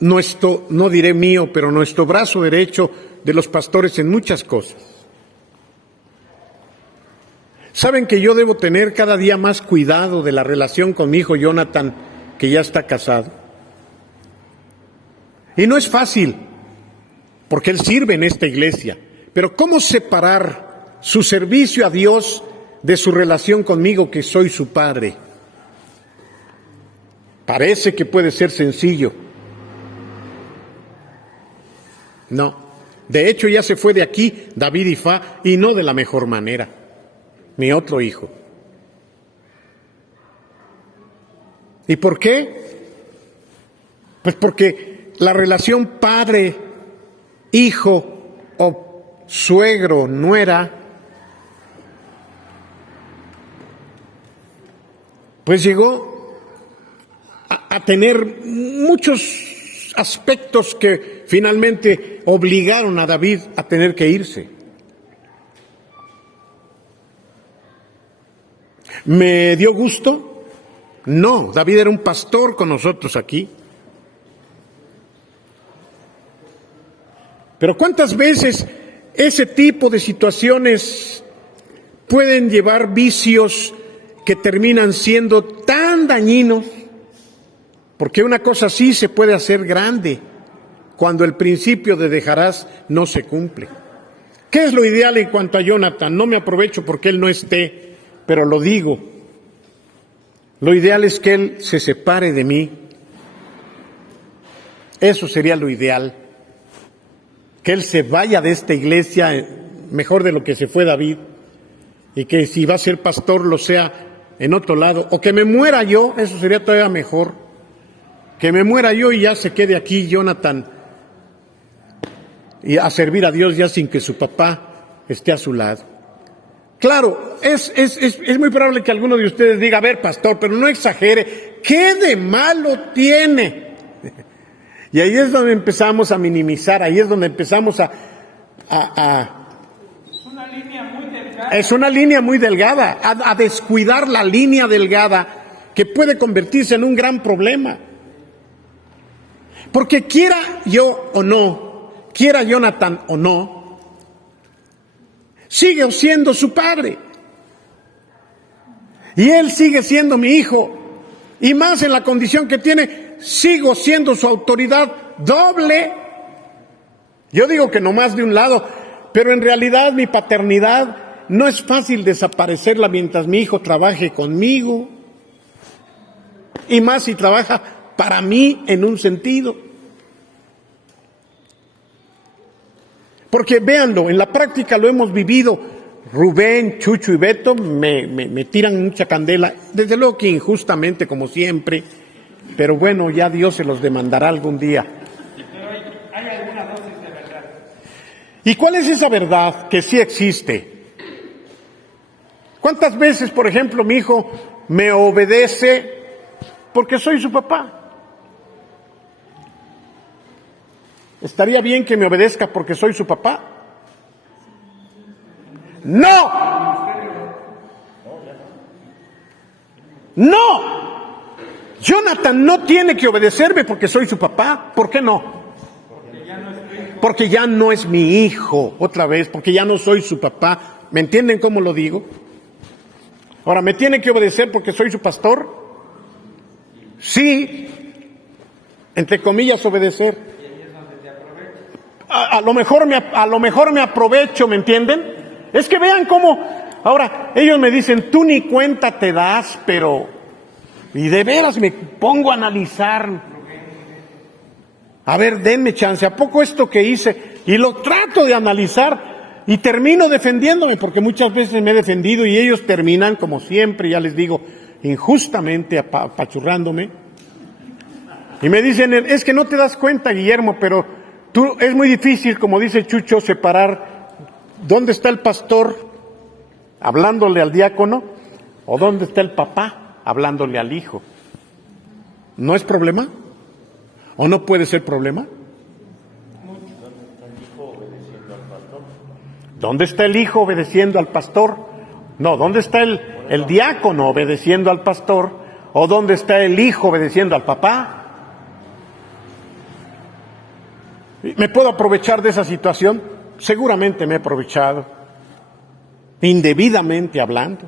nuestro, no diré mío, pero nuestro brazo derecho de los pastores en muchas cosas. Saben que yo debo tener cada día más cuidado de la relación con mi hijo Jonathan, que ya está casado. Y no es fácil, porque él sirve en esta iglesia. Pero ¿cómo separar su servicio a Dios de su relación conmigo, que soy su padre? Parece que puede ser sencillo. No. De hecho, ya se fue de aquí David Ifá, y no de la mejor manera. Mi otro hijo. ¿Y por qué? Pues porque la relación padre-hijo o suegro-nuera, pues llegó a tener muchos aspectos que finalmente obligaron a David a tener que irse. ¿Me dio gusto? No, David era un pastor con nosotros aquí. Pero ¿cuántas veces ese tipo de situaciones pueden llevar vicios que terminan siendo tan dañinos? Porque una cosa así se puede hacer grande cuando el principio de dejarás no se cumple. ¿Qué es lo ideal en cuanto a Jonathan? No me aprovecho porque él no esté, pero lo digo. Lo ideal es que él se separe de mí. Eso sería lo ideal. Que él se vaya de esta iglesia mejor de lo que se fue David, y que si va a ser pastor lo sea en otro lado, o que me muera yo, eso sería todavía mejor. Que me muera yo y ya se quede aquí Jonathan y a servir a Dios ya sin que su papá esté a su lado. Claro, es muy probable que alguno de ustedes diga, a ver, pastor, pero no exagere, ¿qué de malo tiene? Y ahí es donde empezamos a minimizar, ahí es donde empezamos Es una línea muy delgada. Es una línea muy delgada, a descuidar la línea delgada que puede convertirse en un gran problema. Porque quiera yo o no, quiera Jonathan o no, sigue siendo su padre. Y él sigue siendo mi hijo. Y más en la condición que tiene, sigo siendo su autoridad doble. Yo digo que no más de un lado, pero en realidad mi paternidad no es fácil desaparecerla mientras mi hijo trabaje conmigo. Y más si trabaja para mí en un sentido. Porque véanlo, en la práctica lo hemos vivido. Rubén, Chucho y Beto me tiran mucha candela, desde luego que injustamente como siempre, pero bueno, ya Dios se los demandará algún día. Pero hay alguna dosis de verdad. ¿Y cuál es esa verdad que sí existe? ¿Cuántas veces, por ejemplo, mi hijo me obedece porque soy su papá? ¿Estaría bien que me obedezca porque soy su papá? ¡No! ¡No! Jonathan no tiene que obedecerme porque soy su papá. ¿Por qué no? Porque ya no es mi hijo, otra vez, porque ya no soy su papá. ¿Me entienden cómo lo digo? Ahora, ¿me tiene que obedecer porque soy su pastor? Sí, entre comillas, obedecer. A lo mejor me aprovecho, ¿me entienden? Es que vean cómo, ahora, ellos me dicen, tú ni cuenta te das, pero, y de veras me pongo a analizar. A ver, denme chance, ¿a poco esto que hice? Y lo trato de analizar y termino defendiéndome, porque muchas veces me he defendido y ellos terminan, como siempre, ya les digo, injustamente apachurrándome. Y me dicen, es que no te das cuenta, Guillermo, pero es muy difícil, como dice Chucho, separar dónde está el pastor hablándole al diácono o dónde está el papá hablándole al hijo. ¿No es problema? ¿O no puede ser problema? ¿Dónde está el hijo obedeciendo al pastor? No, ¿dónde está el diácono obedeciendo al pastor? ¿O dónde está el hijo obedeciendo al papá? ¿Me puedo aprovechar de esa situación? Seguramente me he aprovechado, indebidamente hablando.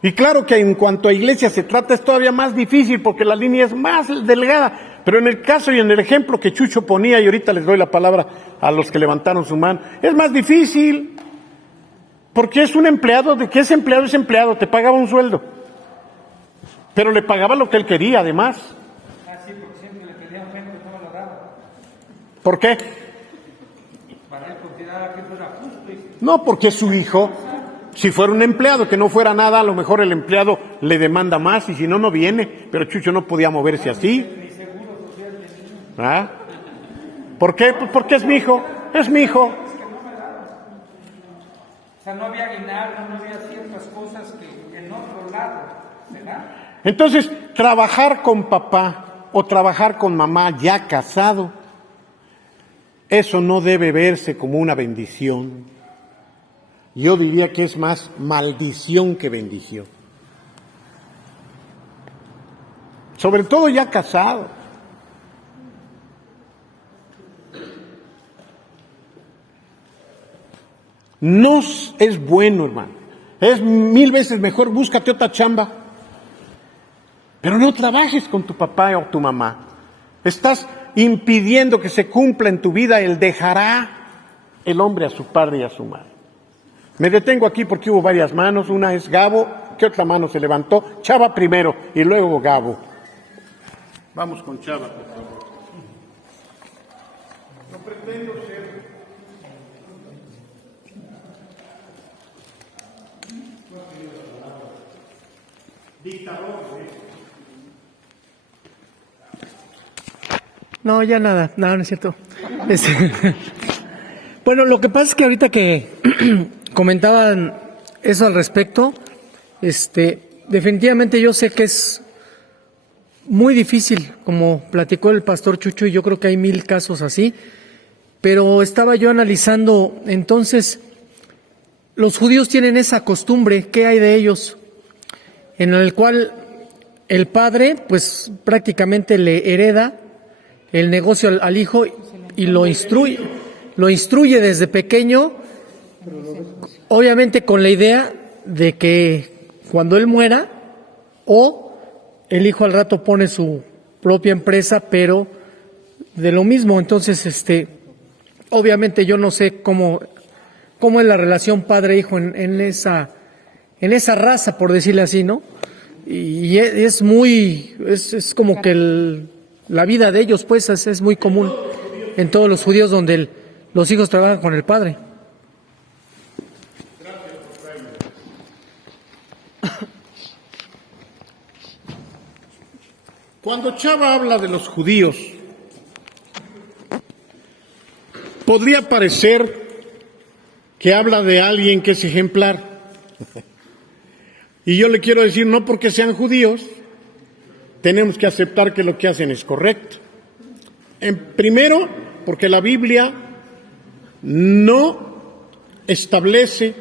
Y claro que en cuanto a iglesia se trata es todavía más difícil porque la línea es más delgada. Pero en el caso y en el ejemplo que Chucho ponía, y ahorita les doy la palabra a los que levantaron su mano, es más difícil. Porque es un empleado, de que es empleado, te pagaba un sueldo. Pero le pagaba lo que él quería además. Ah, sí, porque siempre le pedían frente, no lo daba. ¿Por qué? Para él consideraba que eso era justo. No, porque es su hijo. Si fuera un empleado que no fuera nada, a lo mejor el empleado le demanda más y si no, no viene. Pero Chucho no podía moverse así. ¿Ah? ¿Por qué? Pues porque es mi hijo. Es mi hijo. O sea, no había aguinaldo, no había ciertas cosas que en otro lado, ¿verdad? Entonces, trabajar con papá o trabajar con mamá ya casado, eso no debe verse como una bendición. Yo diría que es más maldición que bendición. Sobre todo ya casado. no es bueno, hermano. Es 1000 veces mejor, búscate otra chamba. Pero no trabajes con tu papá o tu mamá. Estás impidiendo que se cumpla en tu vida el dejará el hombre a su padre y a su madre. Me detengo aquí porque hubo varias manos. Una es Gabo. ¿Qué otra mano se levantó? Chava primero y luego Gabo. Vamos con Chava, por favor. No pretendo ser dictador. No, ya nada, no es cierto. Bueno, lo que pasa es que ahorita que comentaban eso al respecto, definitivamente yo sé que es muy difícil, como platicó el pastor Chucho, y yo creo que hay 1000 casos así, pero estaba yo analizando, entonces, los judíos tienen esa costumbre, ¿qué hay de ellos? En el cual el padre, pues prácticamente le hereda el negocio al hijo y lo instruye desde pequeño, obviamente con la idea de que cuando él muera, o el hijo al rato pone su propia empresa, pero de lo mismo. Entonces, obviamente yo no sé cómo es la relación padre-hijo en esa raza, por decirle así, ¿no? Y es como que la vida de ellos, pues, es muy común en todos los judíos donde los hijos trabajan con el padre. Cuando Chava habla de los judíos, podría parecer que habla de alguien que es ejemplar. Y yo le quiero decir, no porque sean judíos, tenemos que aceptar que lo que hacen es correcto. Primero, porque la Biblia no establece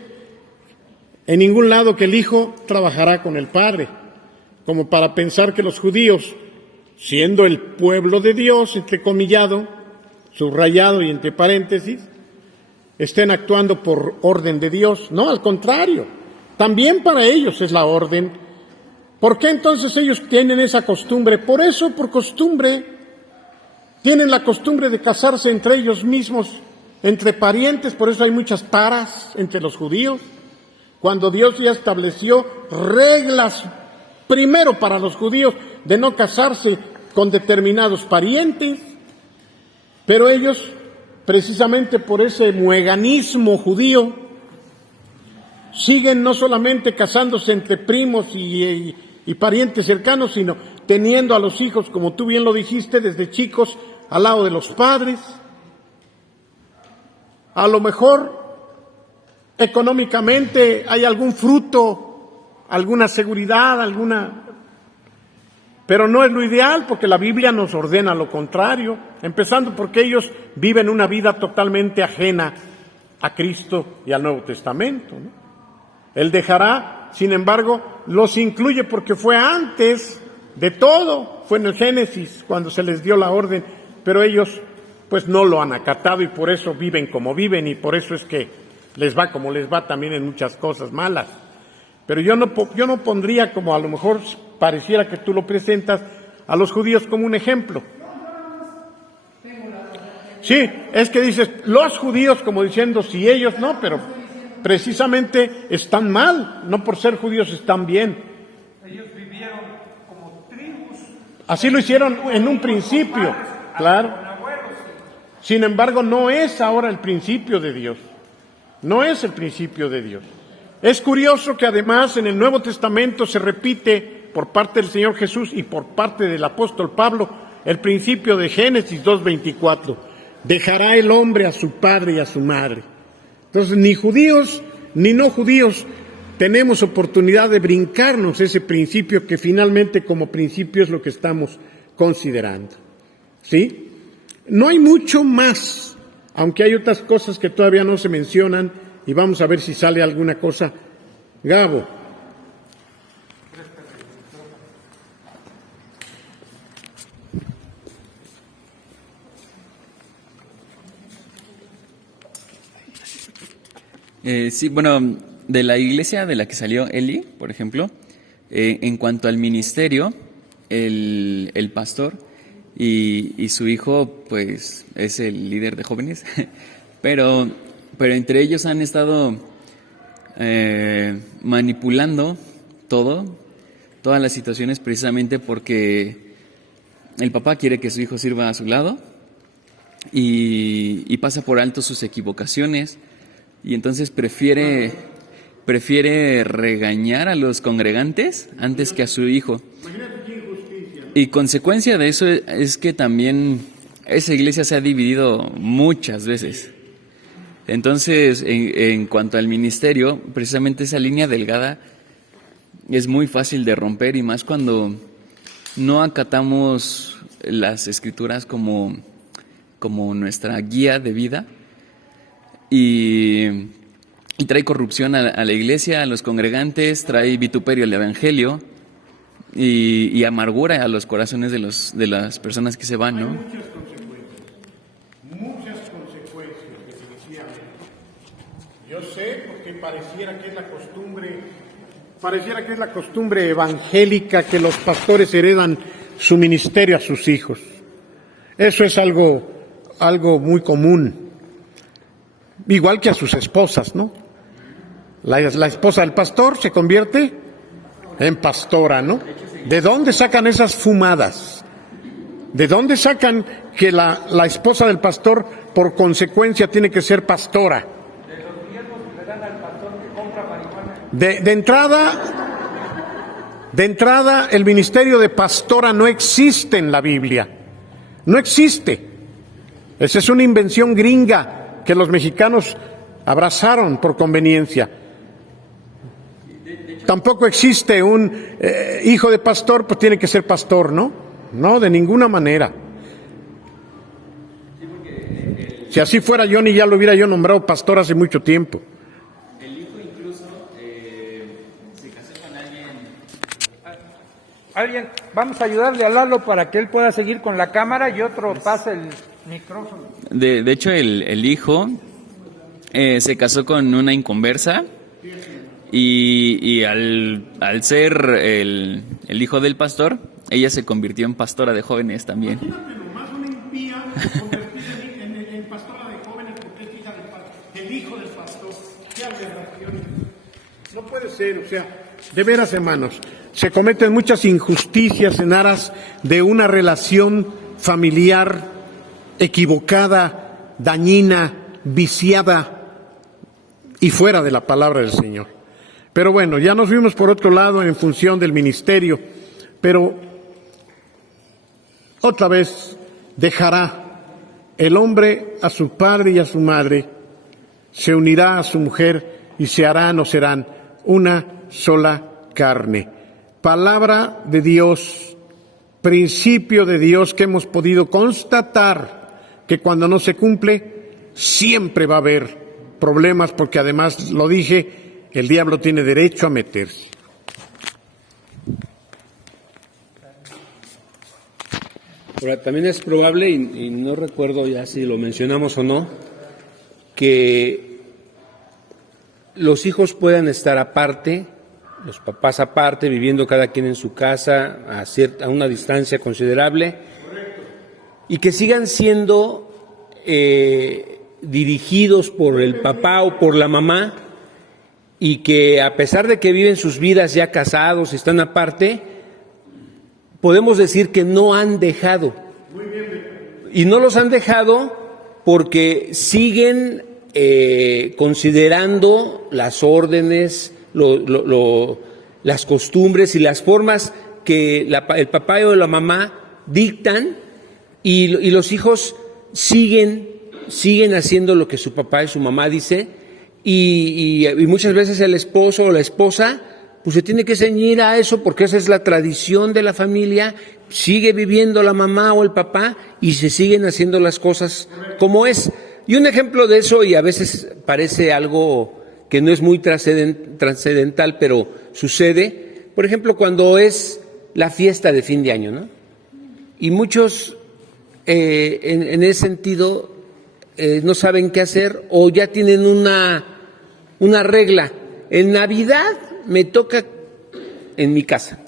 en ningún lado que el hijo trabajará con el padre, como para pensar que los judíos, siendo el pueblo de Dios, entrecomillado, subrayado y entre paréntesis, estén actuando por orden de Dios. No, al contrario, también para ellos es la orden. ¿Por qué entonces ellos tienen esa costumbre? Por eso, por costumbre, tienen la costumbre de casarse entre ellos mismos, entre parientes. Por eso hay muchas taras entre los judíos, cuando Dios ya estableció reglas, primero para los judíos, de no casarse con determinados parientes. Pero ellos, precisamente por ese mueganismo judío, siguen no solamente casándose entre primos y parientes cercanos, sino teniendo a los hijos, como tú bien lo dijiste, desde chicos al lado de los padres. A lo mejor económicamente hay algún fruto, alguna seguridad, pero no es lo ideal, porque la Biblia nos ordena lo contrario, empezando porque ellos viven una vida totalmente ajena a Cristo y al Nuevo Testamento, ¿no? Él dejará, sin embargo, los incluye porque fue antes de todo, fue en el Génesis cuando se les dio la orden, pero ellos pues no lo han acatado y por eso viven como viven y por eso es que les va como les va también en muchas cosas malas. Pero yo no pondría, como a lo mejor pareciera que tú lo presentas, a los judíos como un ejemplo. Sí, es que dices, los judíos como diciendo, si ellos no, pero precisamente están mal, no por ser judíos están bien. Ellos vivieron como tribus. Así lo hicieron en un principio, claro. Sin embargo, no es ahora el principio de Dios. No es el principio de Dios. Es curioso que además en el Nuevo Testamento se repite por parte del Señor Jesús y por parte del apóstol Pablo el principio de Génesis 2:24. Dejará el hombre a su padre y a su madre. Entonces, ni judíos ni no judíos tenemos oportunidad de brincarnos ese principio que finalmente como principio es lo que estamos considerando. ¿Sí? No hay mucho más, aunque hay otras cosas que todavía no se mencionan y vamos a ver si sale alguna cosa. Gabo. Sí, bueno, de la iglesia de la que salió Eli, por ejemplo, en cuanto al ministerio, el pastor y su hijo, pues, es el líder de jóvenes, pero entre ellos han estado manipulando todas las situaciones, precisamente porque el papá quiere que su hijo sirva a su lado y pasa por alto sus equivocaciones, y entonces prefiere regañar a los congregantes antes que a su hijo. Y consecuencia de eso es que también esa iglesia se ha dividido muchas veces. Entonces, en cuanto al ministerio, precisamente esa línea delgada es muy fácil de romper, y más cuando no acatamos las escrituras como nuestra guía de vida, y trae corrupción a la iglesia, a los congregantes, trae vituperio al evangelio y amargura a los corazones de las personas que se van, ¿no? Muchas consecuencias, definitivamente. Yo sé, porque pareciera que es la costumbre evangélica que los pastores heredan su ministerio a sus hijos. Eso es algo muy común. Igual que a sus esposas, ¿no? La esposa del pastor se convierte en pastora, ¿no? ¿De dónde sacan esas fumadas? ¿De dónde sacan que la esposa del pastor, por consecuencia, tiene que ser pastora? De entrada, el ministerio de pastora no existe en la Biblia. No existe. Esa es una invención gringa que los mexicanos abrazaron por conveniencia. Tampoco existe un hijo de pastor, pues tiene que ser pastor, ¿no? No, de ninguna manera. Si así fuera, yo ni ya lo hubiera yo nombrado pastor hace mucho tiempo. El hijo incluso se casó con Alguien, vamos a ayudarle a Lalo para que él pueda seguir con la cámara y otro pase el micrófono. De hecho, el hijo se casó con una inconversa, y al ser el hijo del pastor, ella se convirtió en pastora de jóvenes también. Imagínate nomás, una impía convertida en pastora de jóvenes porque es hija del hijo del pastor. ¡Qué aberración! No puede ser, o sea, de veras, hermanos, se cometen muchas injusticias en aras de una relación familiar equivocada, dañina, viciada y fuera de la palabra del Señor. Pero bueno, ya nos fuimos por otro lado en función del ministerio, pero otra vez dejará el hombre a su padre y a su madre, se unirá a su mujer y se harán o serán una sola carne. Palabra de Dios, principio de Dios que hemos podido constatar que cuando no se cumple siempre va a haber problemas, porque además, lo dije, el diablo tiene derecho a meterse. Ahora, también es probable, y no recuerdo ya si lo mencionamos o no, que los hijos puedan estar aparte, los papás aparte, viviendo cada quien en su casa a una distancia considerable, y que sigan siendo dirigidos por el papá o por la mamá, y que a pesar de que viven sus vidas ya casados y están aparte, podemos decir que no han dejado. Y no los han dejado porque siguen considerando las órdenes, las costumbres y las formas que el papá o la mamá dictan, y los hijos siguen haciendo lo que su papá y su mamá dicen. Y muchas veces el esposo o la esposa pues se tiene que ceñir a eso porque esa es la tradición de la familia, sigue viviendo la mamá o el papá y se siguen haciendo las cosas como es. Y un ejemplo de eso, y a veces parece algo que no es muy trascendental, pero sucede, por ejemplo, cuando es la fiesta de fin de año, ¿no? Y muchos en ese sentido no saben qué hacer, o ya tienen una regla. En Navidad me toca en mi casa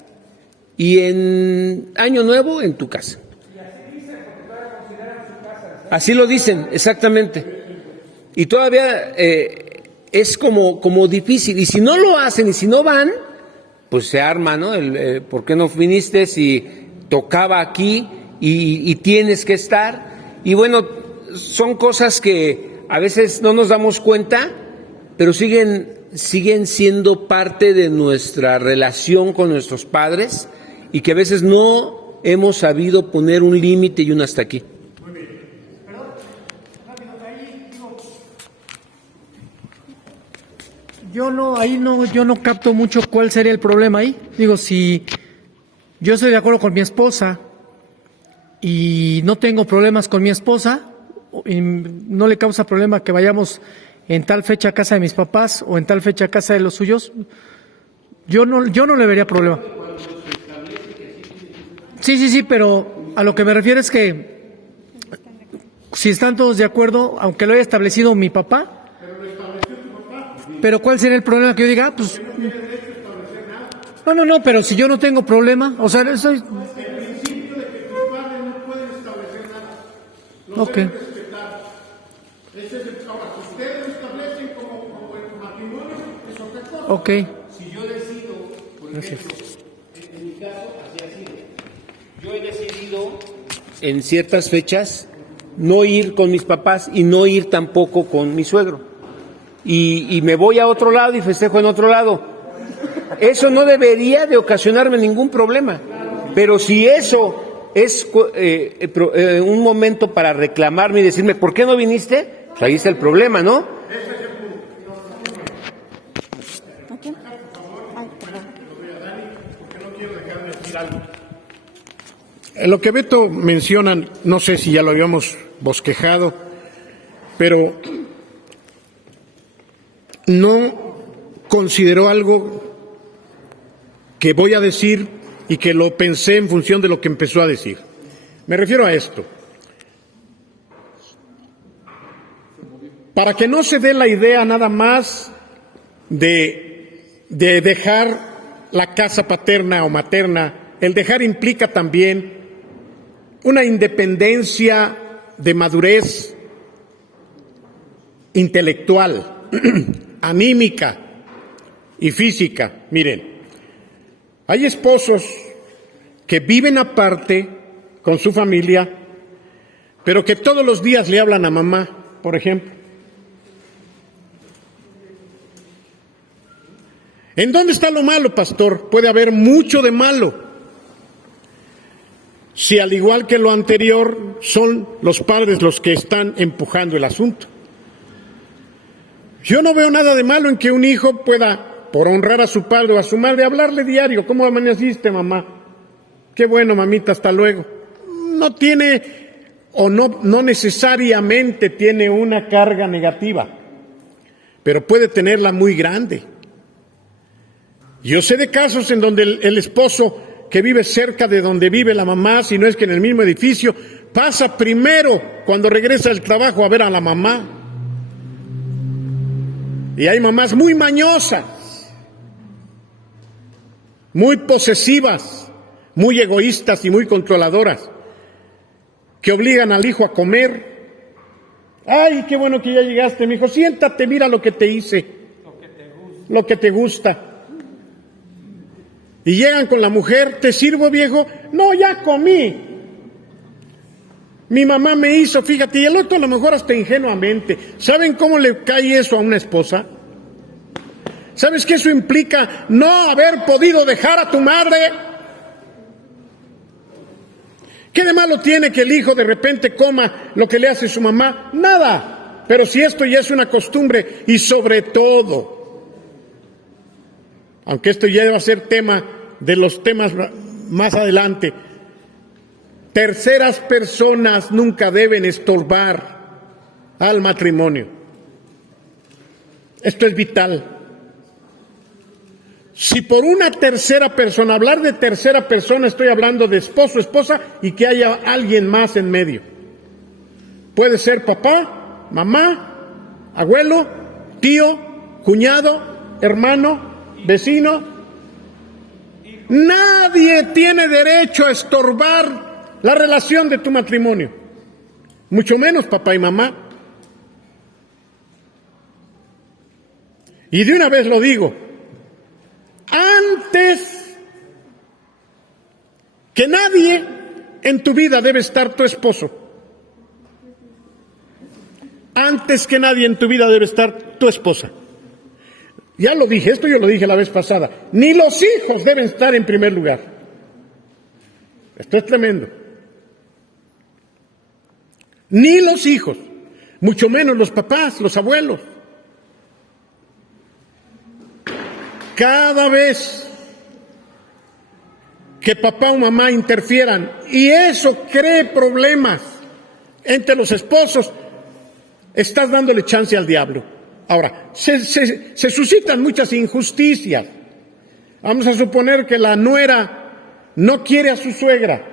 y en Año Nuevo en tu casa. Así lo dicen, exactamente. Y todavía es como difícil. Y si no lo hacen y si no van, pues se arma, ¿no? ¿Por qué no viniste si tocaba aquí y tienes que estar? Y bueno, son cosas que a veces no nos damos cuenta, pero siguen siendo parte de nuestra relación con nuestros padres y que a veces no hemos sabido poner un límite y un hasta aquí. Yo no capto mucho cuál sería el problema ahí. Digo, si yo estoy de acuerdo con mi esposa y no tengo problemas con mi esposa, y no le causa problema que vayamos en tal fecha a casa de mis papás o en tal fecha a casa de los suyos, yo no le vería problema. Sí, pero a lo que me refiero es que si están todos de acuerdo, aunque lo haya establecido mi papá, pero ¿cuál sería el problema que yo diga? Pues no, pero si yo no tengo problema, o sea, eso es... Ok. Ok. Si yo decido, por ejemplo, en mi caso, así ha sido. Yo he decidido en ciertas fechas no ir con mis papás y no ir tampoco con mi suegro. Y me voy a otro lado y festejo en otro lado. Eso no debería de ocasionarme ningún problema. Pero si eso es un momento para reclamarme y decirme, ¿por qué no viniste? Pues ahí está el problema, ¿no? En lo que Beto menciona, no sé si ya lo habíamos bosquejado, pero no consideró algo que voy a decir y que lo pensé en función de lo que empezó a decir. Me refiero a esto. Para que no se dé la idea nada más de dejar la casa paterna o materna, el dejar implica también una independencia de madurez intelectual, anímica y física. Miren, hay esposos que viven aparte con su familia, pero que todos los días le hablan a mamá, por ejemplo. ¿En dónde está lo malo, pastor? Puede haber mucho de malo. Si al igual que lo anterior son los padres los que están empujando el asunto. Yo no veo nada de malo en que un hijo pueda, por honrar a su padre o a su madre, hablarle diario. ¿Cómo amaneciste, mamá? Qué bueno, mamita, hasta luego. No tiene, o no necesariamente tiene una carga negativa, pero puede tenerla muy grande. Yo sé de casos en donde el esposo que vive cerca de donde vive la mamá, si no es que en el mismo edificio, pasa primero cuando regresa del trabajo a ver a la mamá. Y hay mamás muy mañosas, muy posesivas, muy egoístas y muy controladoras, que obligan al hijo a comer. Ay, qué bueno que ya llegaste, mijo, siéntate, mira lo que te hice, lo que te gusta. Y llegan con la mujer, ¿te sirvo, viejo? No, ya comí. Mi mamá me hizo, fíjate, y el otro a lo mejor hasta ingenuamente. ¿Saben cómo le cae eso a una esposa? ¿Sabes qué eso implica? No haber podido dejar a tu madre. ¿Qué de malo tiene que el hijo de repente coma lo que le hace su mamá? Nada. Pero si esto ya es una costumbre, y sobre todo, aunque esto ya va a ser tema de los temas más adelante, terceras personas nunca deben estorbar al matrimonio. Esto es vital. Si por una tercera persona, hablar de tercera persona, estoy hablando de esposo, esposa y que haya alguien más en medio. Puede ser papá, mamá, abuelo, tío, cuñado, hermano, vecino. Nadie tiene derecho a estorbar la relación de tu matrimonio, mucho menos papá y mamá. Y de una vez lo digo, antes que nadie en tu vida debe estar tu esposo. Antes que nadie en tu vida debe estar tu esposa. Ya lo dije, esto yo lo dije la vez pasada. Ni los hijos deben estar en primer lugar. Esto es tremendo. Ni los hijos, mucho menos los papás, los abuelos. Cada vez que papá o mamá interfieran y eso cree problemas entre los esposos, estás dándole chance al diablo. Ahora, se suscitan muchas injusticias. Vamos a suponer que la nuera no quiere a su suegra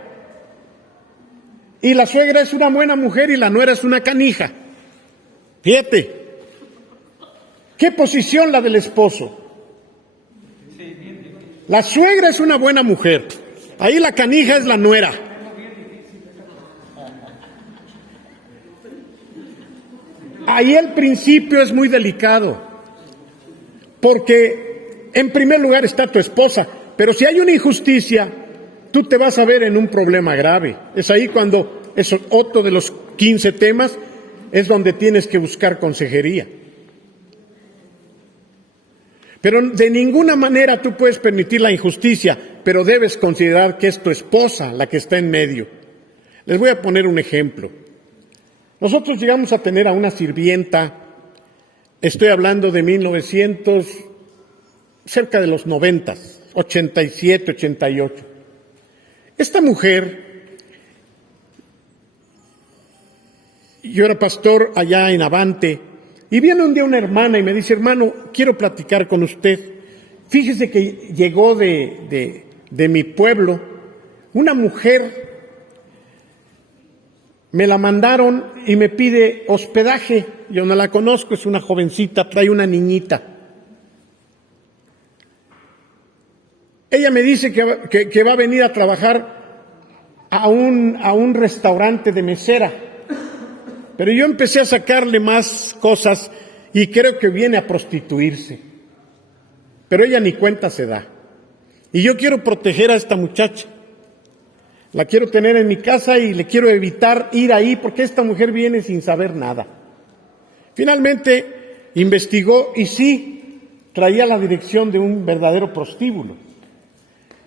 y la suegra es una buena mujer y la nuera es una canija. Fíjate, ¿qué posición la del esposo? La suegra es una buena mujer, ahí la canija es la nuera. Ahí el principio es muy delicado, porque en primer lugar está tu esposa, pero si hay una injusticia, tú te vas a ver en un problema grave. Es ahí cuando, eso otro de los 15 temas, es donde tienes que buscar consejería. Pero de ninguna manera tú puedes permitir la injusticia, pero debes considerar que es tu esposa la que está en medio. Les voy a poner un ejemplo. Nosotros llegamos a tener a una sirvienta, estoy hablando de 1900, cerca de los 90, 87, 88. Esta mujer, yo era pastor allá en Avante, y viene un día una hermana y me dice, hermano, quiero platicar con usted. Fíjese que llegó de mi pueblo una mujer, me la mandaron y me pide hospedaje. Yo no la conozco, es una jovencita, trae una niñita. Ella me dice que va a venir a trabajar a un restaurante de mesera. Pero yo empecé a sacarle más cosas y creo que viene a prostituirse. Pero ella ni cuenta se da. Y yo quiero proteger a esta muchacha. La quiero tener en mi casa y le quiero evitar ir ahí porque esta mujer viene sin saber nada. Finalmente investigó y sí, traía la dirección de un verdadero prostíbulo.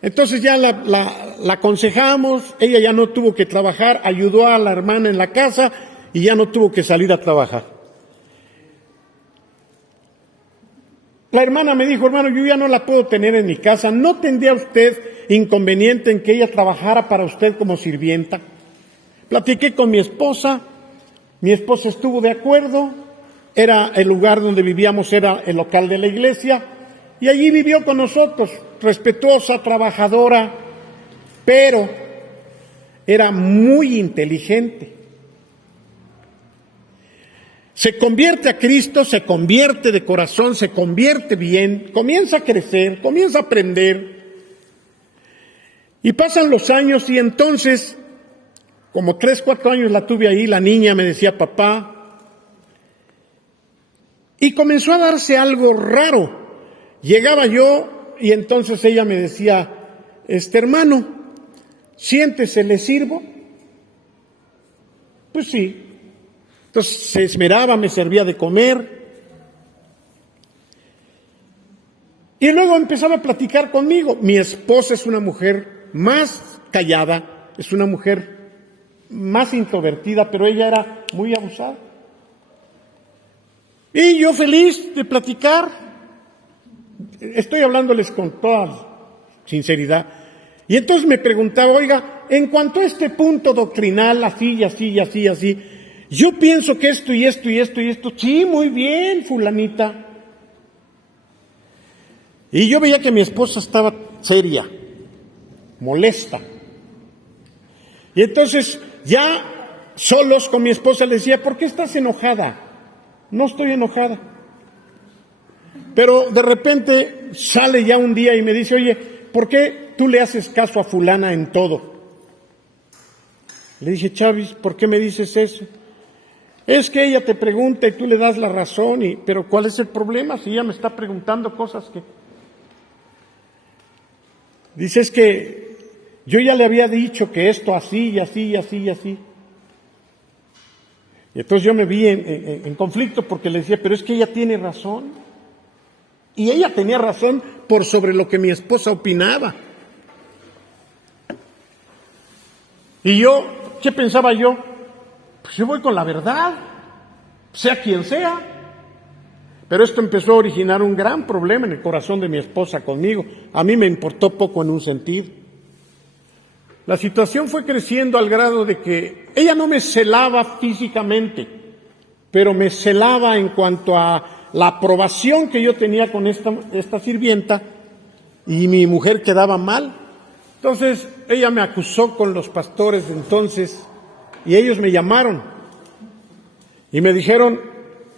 Entonces ya la aconsejamos, ella ya no tuvo que trabajar, ayudó a la hermana en la casa y ya no tuvo que salir a trabajar. La hermana me dijo, hermano, yo ya no la puedo tener en mi casa, ¿no tendría usted inconveniente en que ella trabajara para usted como sirvienta? Platiqué con mi esposa estuvo de acuerdo, era el lugar donde vivíamos, era el local de la iglesia, y allí vivió con nosotros, respetuosa, trabajadora, pero era muy inteligente. Se convierte a Cristo, se convierte de corazón, se convierte bien, comienza a crecer, comienza a aprender. Y pasan los años y entonces, como 3, 4 años la tuve ahí, la niña me decía papá. Y comenzó a darse algo raro. Llegaba yo y entonces ella me decía, hermano, siéntese, ¿le sirvo? Pues sí. Entonces se esmeraba, me servía de comer. Y luego empezaba a platicar conmigo. Mi esposa es una mujer más callada, es una mujer más introvertida, pero ella era muy abusada. Y yo feliz de platicar, estoy hablándoles con toda sinceridad. Y entonces me preguntaba, oiga, en cuanto a este punto doctrinal, así, yo pienso que esto y esto y esto y esto, sí, muy bien, fulanita. Y yo veía que mi esposa estaba seria, molesta. Y entonces ya solos con mi esposa le decía, ¿por qué estás enojada? No estoy enojada. Pero de repente sale ya un día y me dice, oye, ¿por qué tú le haces caso a fulana en todo? Le dije, Chavis, ¿por qué me dices eso? Es que ella te pregunta y tú le das la razón, pero ¿cuál es el problema si ella me está preguntando cosas que... Dice, es que yo ya le había dicho que esto así y así y así y así. Y entonces yo me vi en conflicto porque le decía, pero es que ella tiene razón. Y ella tenía razón por sobre lo que mi esposa opinaba. Y yo, ¿qué pensaba yo? Pues yo voy con la verdad, sea quien sea. Pero esto empezó a originar un gran problema en el corazón de mi esposa conmigo. A mí me importó poco en un sentido. La situación fue creciendo al grado de que ella no me celaba físicamente, pero me celaba en cuanto a la aprobación que yo tenía con esta sirvienta, y mi mujer quedaba mal. Entonces ella me acusó con los pastores de entonces, y ellos me llamaron y me dijeron,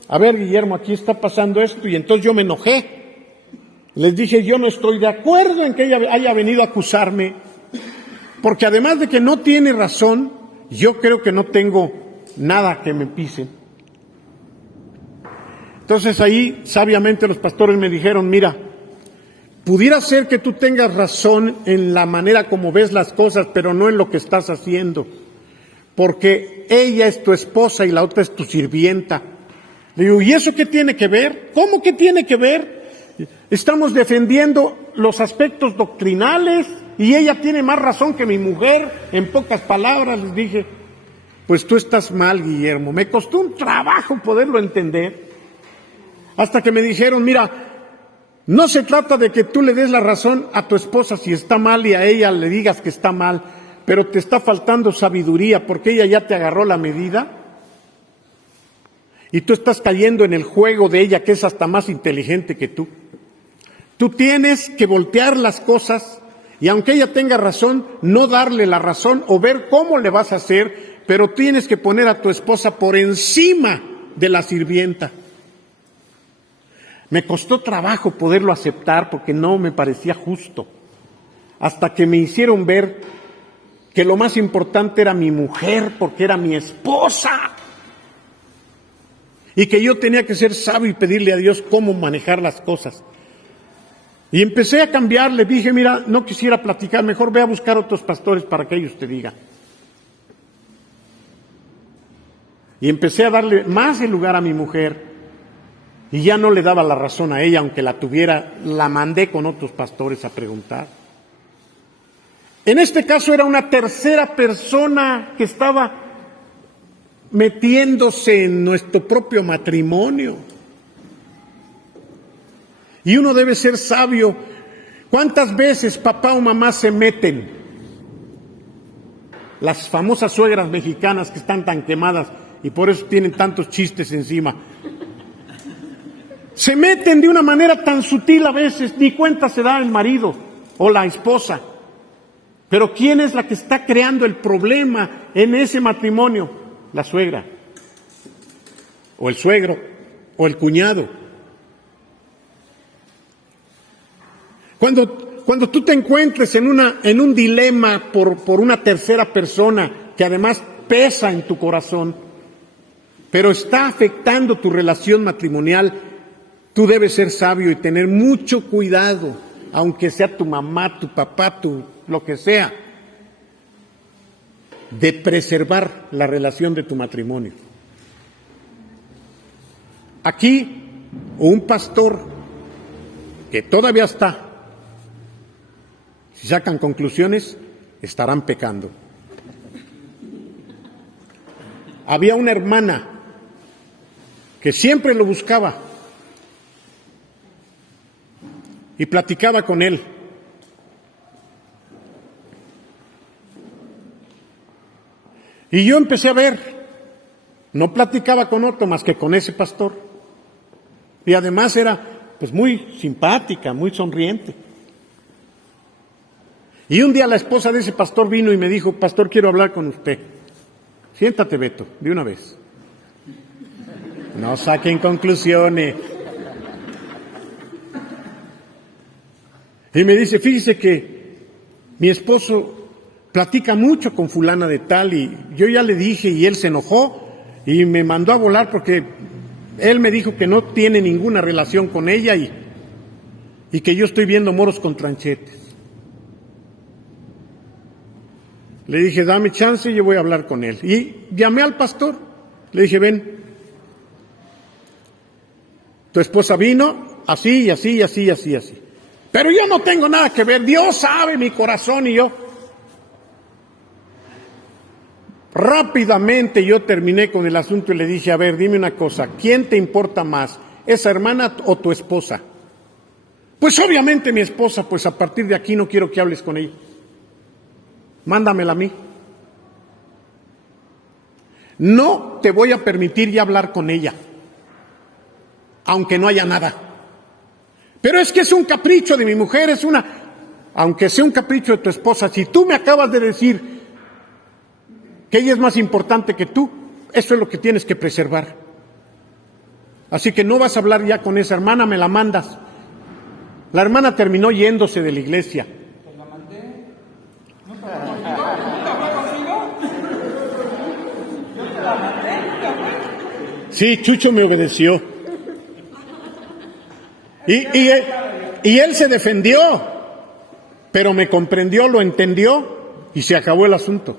a ver, Guillermo, aquí está pasando esto. Y entonces yo me enojé. Les dije, yo no estoy de acuerdo en que ella haya venido a acusarme, porque además de que no tiene razón, yo creo que no tengo nada que me pisen. Entonces ahí sabiamente los pastores me dijeron, mira, pudiera ser que tú tengas razón en la manera como ves las cosas, pero no en lo que estás haciendo, porque ella es tu esposa y la otra es tu sirvienta. Le digo, ¿y eso qué tiene que ver? ¿Cómo que tiene que ver? Estamos defendiendo los aspectos doctrinales y ella tiene más razón que mi mujer. En pocas palabras les dije, pues tú estás mal, Guillermo. Me costó un trabajo poderlo entender, hasta que me dijeron, mira, no se trata de que tú le des la razón a tu esposa si está mal y a ella le digas que está mal, pero te está faltando sabiduría porque ella ya te agarró la medida y tú estás cayendo en el juego de ella, que es hasta más inteligente que tú. Tú tienes que voltear las cosas y aunque ella tenga razón, no darle la razón o ver cómo le vas a hacer, pero tienes que poner a tu esposa por encima de la sirvienta. Me costó trabajo poderlo aceptar porque no me parecía justo, hasta que me hicieron ver que lo más importante era mi mujer, porque era mi esposa, y que yo tenía que ser sabio y pedirle a Dios cómo manejar las cosas. Y empecé a cambiar, le dije, mira, no quisiera platicar, mejor ve a buscar otros pastores para que ellos te digan. Y empecé a darle más el lugar a mi mujer, y ya no le daba la razón a ella, aunque la tuviera, la mandé con otros pastores a preguntar. En este caso era una tercera persona que estaba metiéndose en nuestro propio matrimonio. Y uno debe ser sabio. ¿Cuántas veces papá o mamá se meten? Las famosas suegras mexicanas que están tan quemadas y por eso tienen tantos chistes encima. Se meten de una manera tan sutil a veces, ni cuenta se da el marido o la esposa. Pero ¿quién es la que está creando el problema en ese matrimonio? La suegra, o el suegro, o el cuñado. Cuando tú te encuentres en un dilema por una tercera persona que además pesa en tu corazón, pero está afectando tu relación matrimonial, tú debes ser sabio y tener mucho cuidado, aunque sea tu mamá, tu papá, lo que sea, de preservar la relación de tu matrimonio. Aquí, un pastor que todavía está, si sacan conclusiones, estarán pecando. Había una hermana que siempre lo buscaba y platicaba con él. Y yo empecé a ver, no platicaba con otro más que con ese pastor. Y además era pues muy simpática, muy sonriente. Y un día la esposa de ese pastor vino y me dijo, pastor, quiero hablar con usted. Siéntate, Beto, de una vez. No saquen conclusiones. Y me dice, fíjese que mi esposo platica mucho con fulana de tal y yo ya le dije y él se enojó y me mandó a volar porque él me dijo que no tiene ninguna relación con ella y que yo estoy viendo moros con tranchetes. Le dije, dame chance y yo voy a hablar con él. Y llamé al pastor, le dije, ven, tu esposa vino así y así y así y así y así. Pero yo no tengo nada que ver, Dios sabe mi corazón y yo. Rápidamente yo terminé con el asunto y le dije, a ver, dime una cosa, ¿quién te importa más, esa hermana o tu esposa? Pues obviamente mi esposa, pues a partir de aquí no quiero que hables con ella. Mándamela a mí. No te voy a permitir ya hablar con ella, aunque no haya nada. Pero es que es un capricho de mi mujer, aunque sea un capricho de tu esposa, si tú me acabas de decir que ella es más importante que tú, eso es lo que tienes que preservar. Así que no vas a hablar ya con esa hermana, me la mandas. La hermana terminó yéndose de la iglesia. Pues la mandé. ¿No te habló contigo? ¿Yo te la mandé? Sí, Chucho me obedeció. Y él se defendió, pero me comprendió, lo entendió y se acabó el asunto.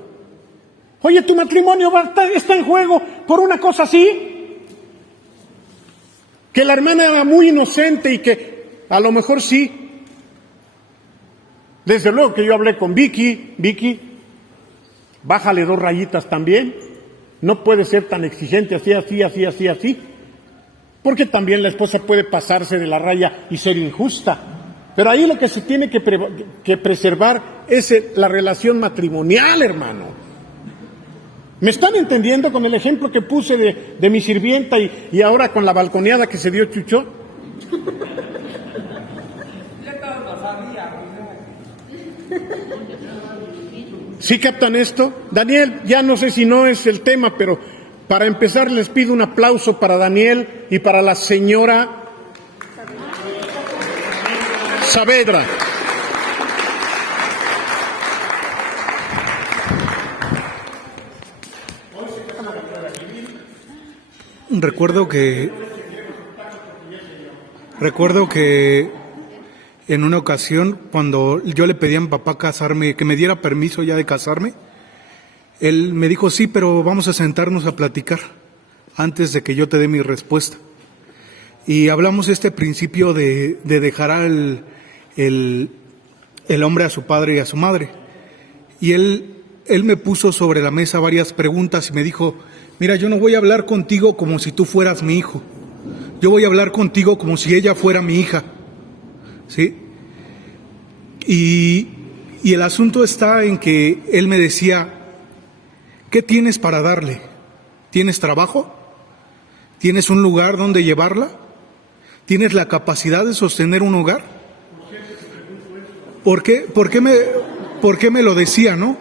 Oye, tu matrimonio está en juego por una cosa así. Que la hermana era muy inocente y que a lo mejor sí. Desde luego que yo hablé con Vicky, bájale 2 rayitas también. No puede ser tan exigente así. Porque también la esposa puede pasarse de la raya y ser injusta. Pero ahí lo que se tiene que preservar es la relación matrimonial, hermano. ¿Me están entendiendo con el ejemplo que puse de mi sirvienta y ahora con la balconeada que se dio Chucho? ¿Sí captan esto? Daniel, ya no sé si no es el tema, pero para empezar les pido un aplauso para Daniel y para la señora Saavedra. Recuerdo que en una ocasión, cuando yo le pedí a mi papá casarme, que me diera permiso ya de casarme, él me dijo, sí, pero vamos a sentarnos a platicar antes de que yo te dé mi respuesta. Y hablamos este principio de dejar el hombre a su padre y a su madre. Y él me puso sobre la mesa varias preguntas y me dijo, mira, yo no voy a hablar contigo como si tú fueras mi hijo. Yo voy a hablar contigo como si ella fuera mi hija. ¿Sí? Y el asunto está en que él me decía, ¿qué tienes para darle? ¿Tienes trabajo? ¿Tienes un lugar donde llevarla? ¿Tienes la capacidad de sostener un hogar? ¿Por qué me lo decía, no?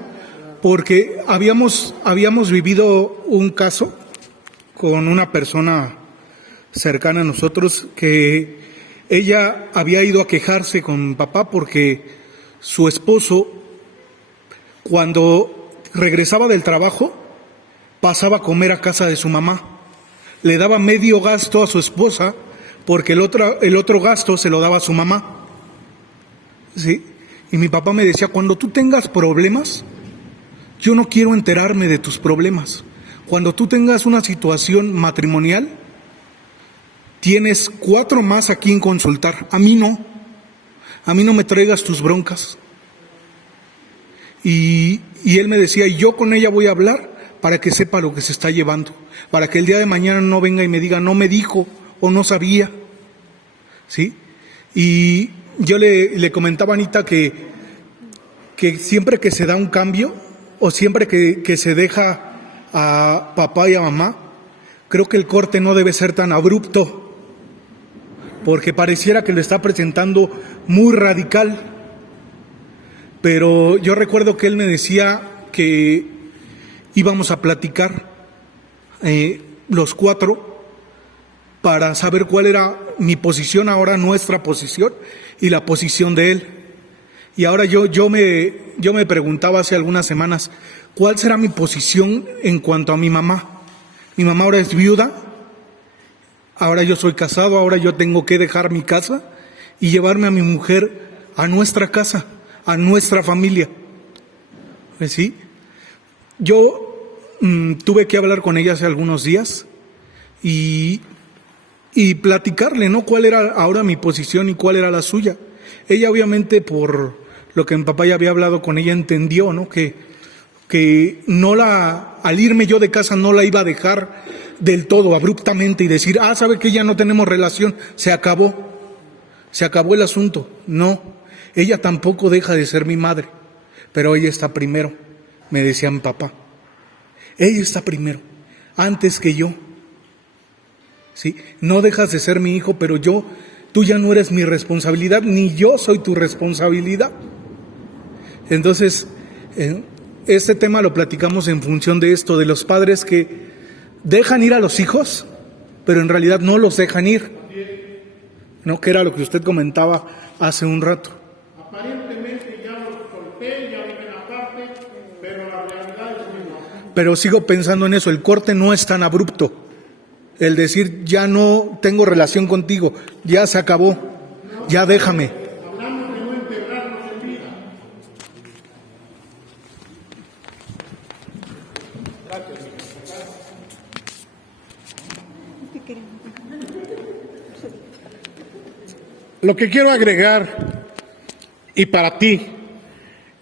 Porque habíamos vivido un caso con una persona cercana a nosotros que ella había ido a quejarse con papá porque su esposo, cuando regresaba del trabajo, pasaba a comer a casa de su mamá. Le daba medio gasto a su esposa porque el otro gasto se lo daba a su mamá. ¿Sí? Y mi papá me decía, cuando tú tengas problemas, yo no quiero enterarme de tus problemas. Cuando tú tengas una situación matrimonial, tienes 4 más a quien consultar. A mí no. A mí no me traigas tus broncas. Y él me decía, y yo con ella voy a hablar para que sepa lo que se está llevando. Para que el día de mañana no venga y me diga, no me dijo o no sabía. ¿Sí? Y yo le comentaba a Anita que siempre que se da un cambio, o siempre que se deja a papá y a mamá, creo que el corte no debe ser tan abrupto, porque pareciera que lo está presentando muy radical. Pero yo recuerdo que él me decía que íbamos a platicar los 4 para saber cuál era mi posición ahora, nuestra posición y la posición de él. Y ahora yo me preguntaba hace algunas semanas, ¿cuál será mi posición en cuanto a mi mamá? Mi mamá ahora es viuda, ahora yo soy casado, ahora yo tengo que dejar mi casa y llevarme a mi mujer a nuestra casa, a nuestra familia. ¿Sí? Yo tuve que hablar con ella hace algunos días y platicarle, ¿no? Cuál era ahora mi posición y cuál era la suya. Ella obviamente, por lo que mi papá ya había hablado con ella, entendió, ¿no? Que no al irme yo de casa no la iba a dejar del todo abruptamente y decir, sabe que ya no tenemos relación, se acabó el asunto. No, ella tampoco deja de ser mi madre, pero ella está primero, me decía mi papá. Ella está primero, antes que yo. ¿Sí? No dejas de ser mi hijo, pero tú ya no eres mi responsabilidad, ni yo soy tu responsabilidad. Entonces, este tema lo platicamos en función de esto, de los padres que dejan ir a los hijos, pero en realidad no los dejan ir, ¿no? Que era lo que usted comentaba hace un rato. Aparentemente ya los solté, ya viven aparte, pero la realidad es que no. Pero sigo pensando en eso, el corte no es tan abrupto. El decir, ya no tengo relación contigo, ya se acabó, ya déjame. Hablamos de no integrarnos en vida. Lo que quiero agregar, y para ti,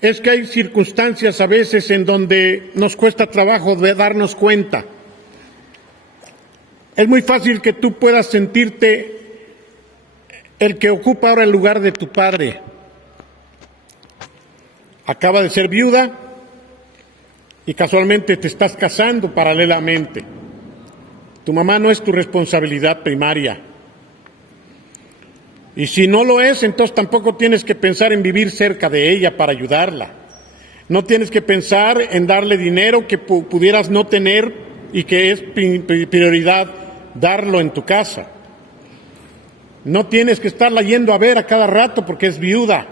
es que hay circunstancias a veces en donde nos cuesta trabajo de darnos cuenta. Es muy fácil que tú puedas sentirte el que ocupa ahora el lugar de tu padre. Acaba de ser viuda y casualmente te estás casando paralelamente. Tu mamá no es tu responsabilidad primaria. Y si no lo es, entonces tampoco tienes que pensar en vivir cerca de ella para ayudarla. No tienes que pensar en darle dinero que pudieras no tener y que es prioridad darlo en tu casa. No tienes que estarla yendo a ver a cada rato porque es viuda.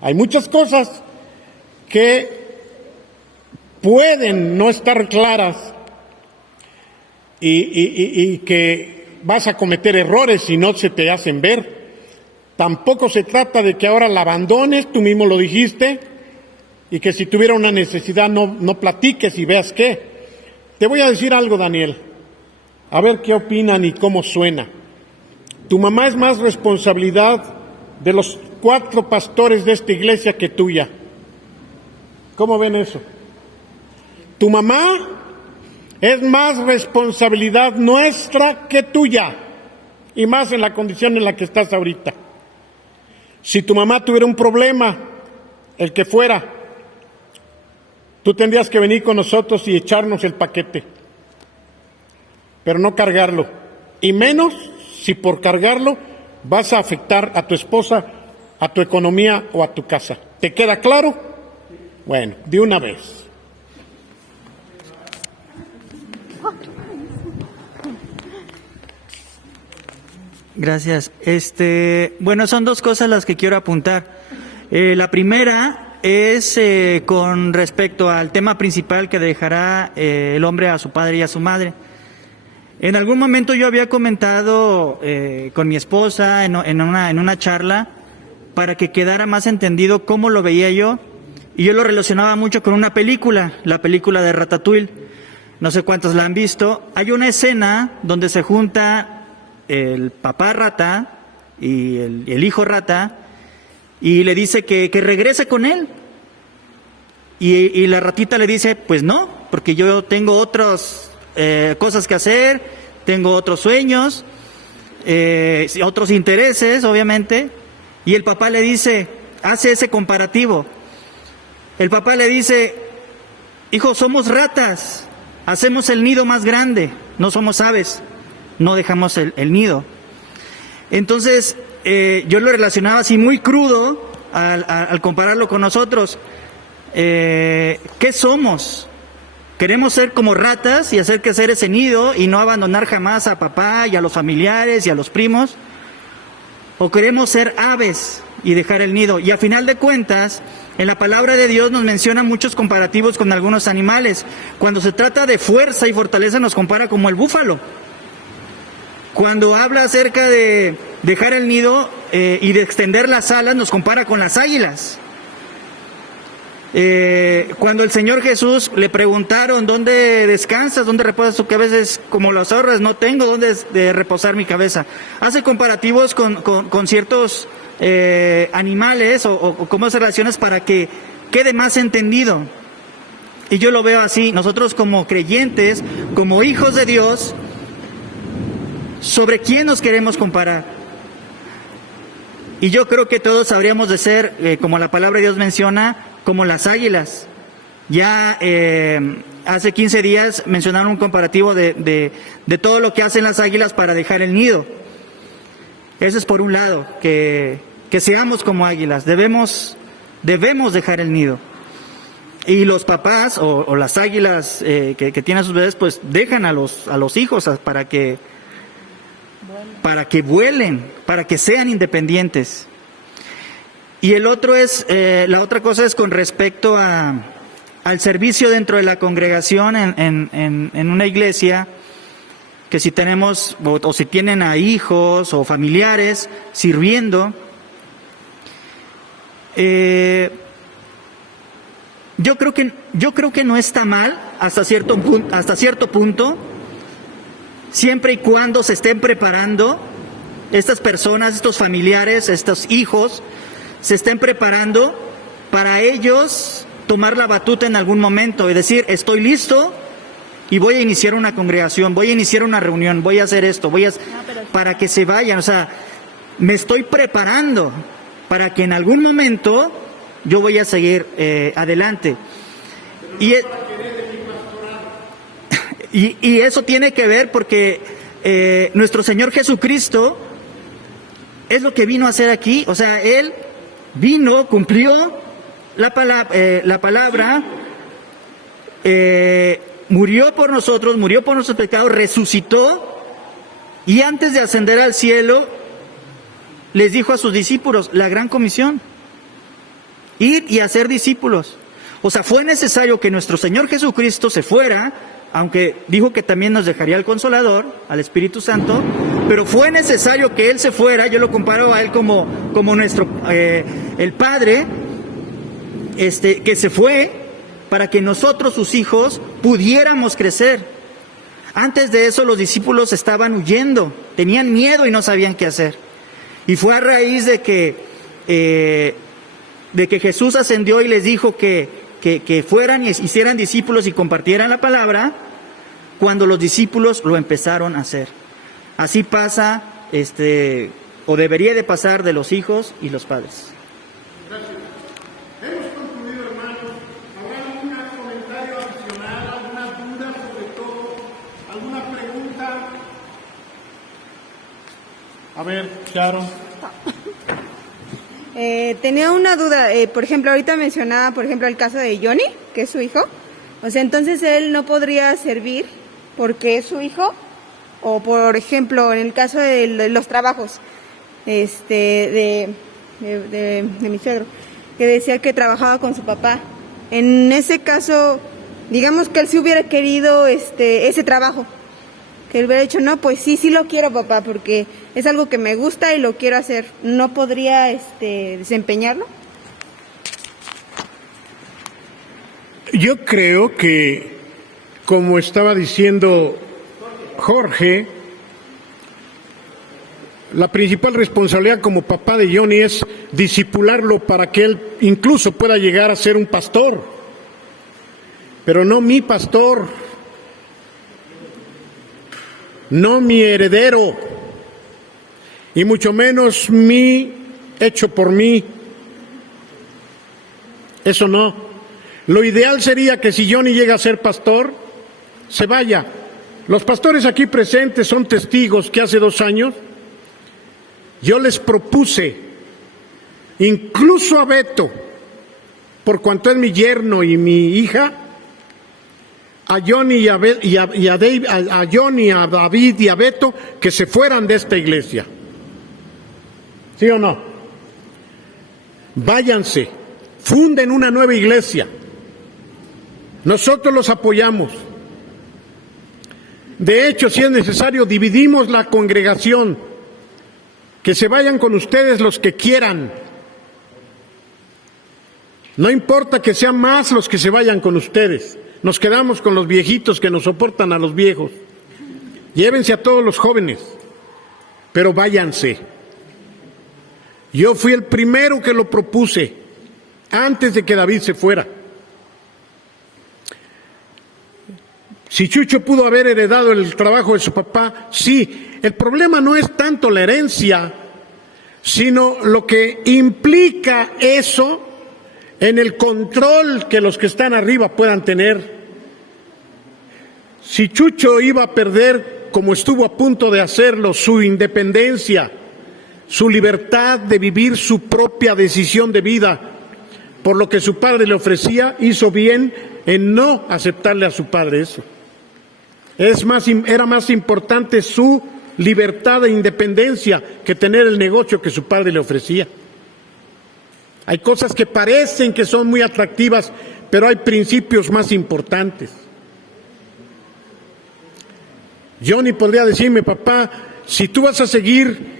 Hay muchas cosas que pueden no estar claras y que vas a cometer errores si no se te hacen ver. Tampoco se trata de que ahora la abandones, tú mismo lo dijiste, y que si tuviera una necesidad no platiques y veas qué. Te voy a decir algo, Daniel, a ver qué opinan y cómo suena. Tu mamá es más responsabilidad de los 4 pastores de esta iglesia que tuya. ¿Cómo ven eso? Tu mamá es más responsabilidad nuestra que tuya, y más en la condición en la que estás ahorita. Si tu mamá tuviera un problema, el que fuera, tú tendrías que venir con nosotros y echarnos el paquete, pero no cargarlo, y menos si por cargarlo vas a afectar a tu esposa, a tu economía o a tu casa. ¿Te queda claro? Bueno, de una vez. Gracias. Bueno, son 2 cosas las que quiero apuntar. La primera es con respecto al tema principal que dejará el hombre a su padre y a su madre. En algún momento yo había comentado con mi esposa en una charla para que quedara más entendido cómo lo veía yo, y yo lo relacionaba mucho con una película, la película de Ratatouille. No sé cuántos la han visto. Hay una escena donde se junta el papá rata y el hijo rata, y le dice que regrese con él. Y la ratita le dice, pues no, porque yo tengo otras cosas que hacer, tengo otros sueños, otros intereses, obviamente. Y el papá le dice, hace ese comparativo. El papá le dice, hijo, somos ratas, hacemos el nido más grande, no somos aves, no dejamos el nido. Entonces, yo lo relacionaba así muy crudo al compararlo con nosotros. ¿Qué somos? ¿Queremos ser como ratas y hacer crecer ese nido y no abandonar jamás a papá y a los familiares y a los primos? ¿O queremos ser aves y dejar el nido. Y a final de cuentas, en la palabra de Dios nos menciona muchos comparativos con algunos animales. Cuando se trata de fuerza y fortaleza nos compara como el búfalo. Cuando habla acerca de dejar el nido y de extender las alas nos compara con las águilas. Cuando el Señor Jesús le preguntaron ¿dónde descansas? ¿Dónde reposas tu cabeza? Es como las zorras, no tengo dónde reposar mi cabeza. Hace comparativos con ciertos animales o cómo se relaciona para que quede más entendido. Y yo lo veo así, nosotros como creyentes, como hijos de Dios, ¿sobre quién nos queremos comparar? Y yo creo que todos habríamos de ser, como la palabra de Dios menciona, como las águilas. Ya hace 15 días mencionaron un comparativo de todo lo que hacen las águilas para dejar el nido. Eso es por un lado, que seamos como águilas, debemos dejar el nido. Y los papás o las águilas que tienen a sus bebés, pues dejan a los hijos para que vuelen, para que sean independientes. Y el otro es, la otra cosa es con respecto al servicio dentro de la congregación en una iglesia, que si tenemos o si tienen a hijos o familiares sirviendo, yo creo que no está mal hasta cierto punto, siempre y cuando se estén preparando estas personas, estos familiares, estos hijos, se estén preparando para ellos tomar la batuta en algún momento y decir, estoy listo y voy a iniciar una congregación, voy a iniciar una reunión, voy a hacer esto, para que se vayan. O sea, me estoy preparando para que en algún momento yo voy a seguir adelante. Y eso tiene que ver porque nuestro Señor Jesucristo es lo que vino a hacer aquí. O sea, Él vino, cumplió la palabra, murió por nosotros, murió por nuestros pecados, resucitó, y antes de ascender al cielo les dijo a sus discípulos la gran comisión: ir y hacer discípulos. O sea, fue necesario que nuestro Señor Jesucristo se fuera, aunque dijo que también nos dejaría el Consolador, al Espíritu Santo, pero fue necesario que Él se fuera. Yo lo comparo a Él como nuestro, el Padre, que se fue para que nosotros, sus hijos, pudiéramos crecer. Antes de eso los discípulos estaban huyendo, tenían miedo y no sabían qué hacer. Y fue a raíz de que Jesús ascendió y les dijo que fueran y hicieran discípulos y compartieran la palabra, cuando los discípulos lo empezaron a hacer. Así pasa, o debería de pasar, de los hijos y los padres. Gracias. Hemos concluido, hermanos. ¿Habrá algún comentario adicional, alguna duda sobre todo, alguna pregunta? A ver, Charo. Tenía una duda, por ejemplo, ahorita mencionaba, por ejemplo, el caso de Johnny, que es su hijo. O sea, entonces él no podría servir porque es su hijo. O, por ejemplo, en el caso de los trabajos de mi suegro, que decía que trabajaba con su papá. En ese caso, digamos que él sí hubiera querido ese trabajo, que él hubiera dicho, no, pues sí lo quiero, papá, porque es algo que me gusta y lo quiero hacer. ¿No podría desempeñarlo? Yo creo que, como estaba diciendo Jorge, la principal responsabilidad como papá de Johnny es discipularlo para que él incluso pueda llegar a ser un pastor, pero no mi pastor, no mi heredero, y mucho menos hecho por mí. Eso no. Lo ideal sería que si Johnny llega a ser pastor, se vaya. Los pastores aquí presentes son testigos que hace 2 años yo les propuse, incluso a Beto, por cuanto es mi yerno y mi hija, a Johnny a Johnny, a David y a Beto, que se fueran de esta iglesia. ¿Sí o no? váyanse, funden una nueva iglesia. Nosotros los apoyamos. De hecho, si es necesario, dividimos la congregación. Que se vayan con ustedes los que quieran. No importa que sean más los que se vayan con ustedes. Nos quedamos con los viejitos que nos soportan a los viejos. Llévense a todos los jóvenes, pero váyanse. Yo fui el primero que lo propuse, antes de que David se fuera. Si Chucho pudo haber heredado el trabajo de su papá, sí. El problema no es tanto la herencia, sino lo que implica eso en el control que los que están arriba puedan tener. Si Chucho iba a perder, como estuvo a punto de hacerlo, su independencia, su libertad de vivir su propia decisión de vida, por lo que su padre le ofrecía, hizo bien en no aceptarle a su padre eso. Era más importante su libertad e independencia que tener el negocio que su padre le ofrecía. Hay cosas que parecen que son muy atractivas, pero hay principios más importantes. Johnny podría decirme: papá, si tú vas a seguir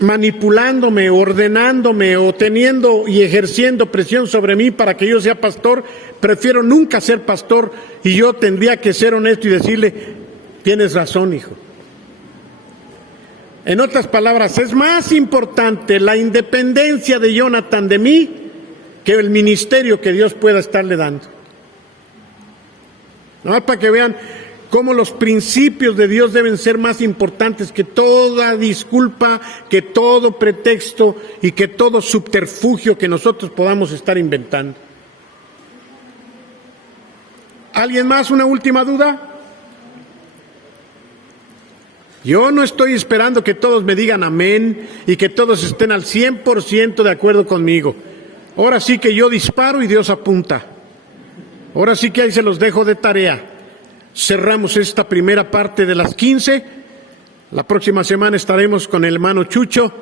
manipulándome, ordenándome o teniendo y ejerciendo presión sobre mí para que yo sea pastor, prefiero nunca ser pastor. Y yo tendría que ser honesto y decirle: tienes razón, hijo. En otras palabras, es más importante la independencia de Jonathan de mí que el ministerio que Dios pueda estarle dando. Nada más para que vean cómo los principios de Dios deben ser más importantes que toda disculpa, que todo pretexto y que todo subterfugio que nosotros podamos estar inventando. ¿Alguien más? ¿Una última duda? Yo no estoy esperando que todos me digan amén y que todos estén al 100% de acuerdo conmigo. Ahora sí que yo disparo y Dios apunta. Ahora sí que ahí se los dejo de tarea. Cerramos esta primera parte de las 15. La próxima semana estaremos con el hermano Chucho,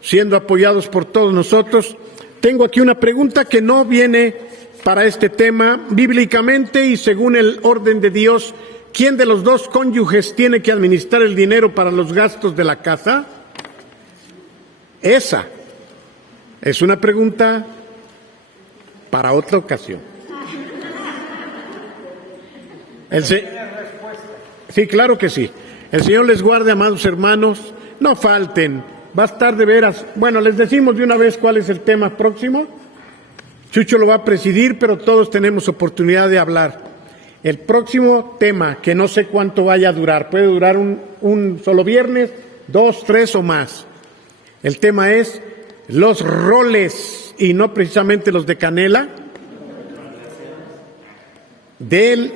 siendo apoyados por todos nosotros. Tengo aquí una pregunta que no viene para este tema bíblicamente y según el orden de Dios. ¿Quién de los dos cónyuges tiene que administrar el dinero para los gastos de la casa? Esa es una pregunta para otra ocasión. Sí, claro que sí. El Señor les guarde, amados hermanos. No falten. Va a estar de veras. Bueno, les decimos de una vez cuál es el tema próximo. Chucho lo va a presidir, pero todos tenemos oportunidad de hablar. El próximo tema, que no sé cuánto vaya a durar, puede durar un solo viernes, 2, 3 o más. El tema es los roles, y no precisamente los de canela, del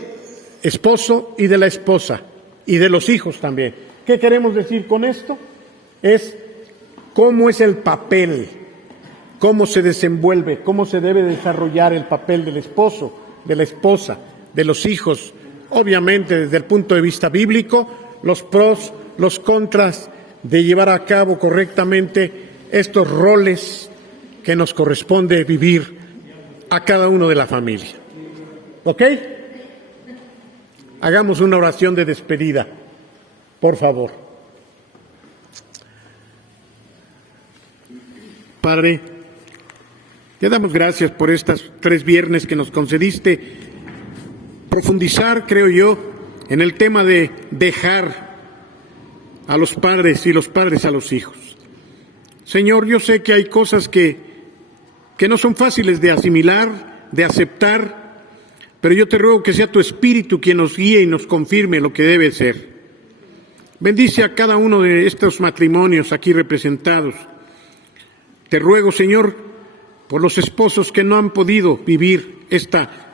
esposo y de la esposa, y de los hijos también. ¿Qué queremos decir con esto? Es cómo es el papel, cómo se desenvuelve, cómo se debe desarrollar el papel del esposo, de la esposa, de los hijos, obviamente desde el punto de vista bíblico, los pros, los contras de llevar a cabo correctamente estos roles que nos corresponde vivir a cada uno de la familia. ¿Ok? Hagamos una oración de despedida, por favor. Padre, te damos gracias por estas 3 viernes que nos concediste profundizar, creo yo, en el tema de dejar a los padres y los padres a los hijos. Señor, yo sé que hay cosas que no son fáciles de asimilar, de aceptar, pero yo te ruego que sea tu Espíritu quien nos guíe y nos confirme lo que debe ser. Bendice a cada uno de estos matrimonios aquí representados. Te ruego, Señor, por los esposos que no han podido vivir esta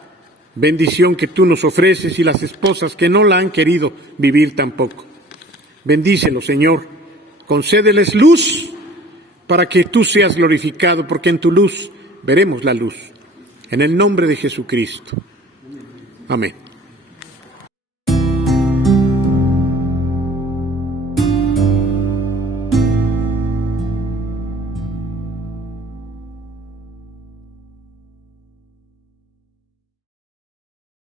bendición que tú nos ofreces y las esposas que no la han querido vivir tampoco. Bendícelos, Señor. Concédeles luz para que tú seas glorificado, porque en tu luz veremos la luz. En el nombre de Jesucristo. Amén.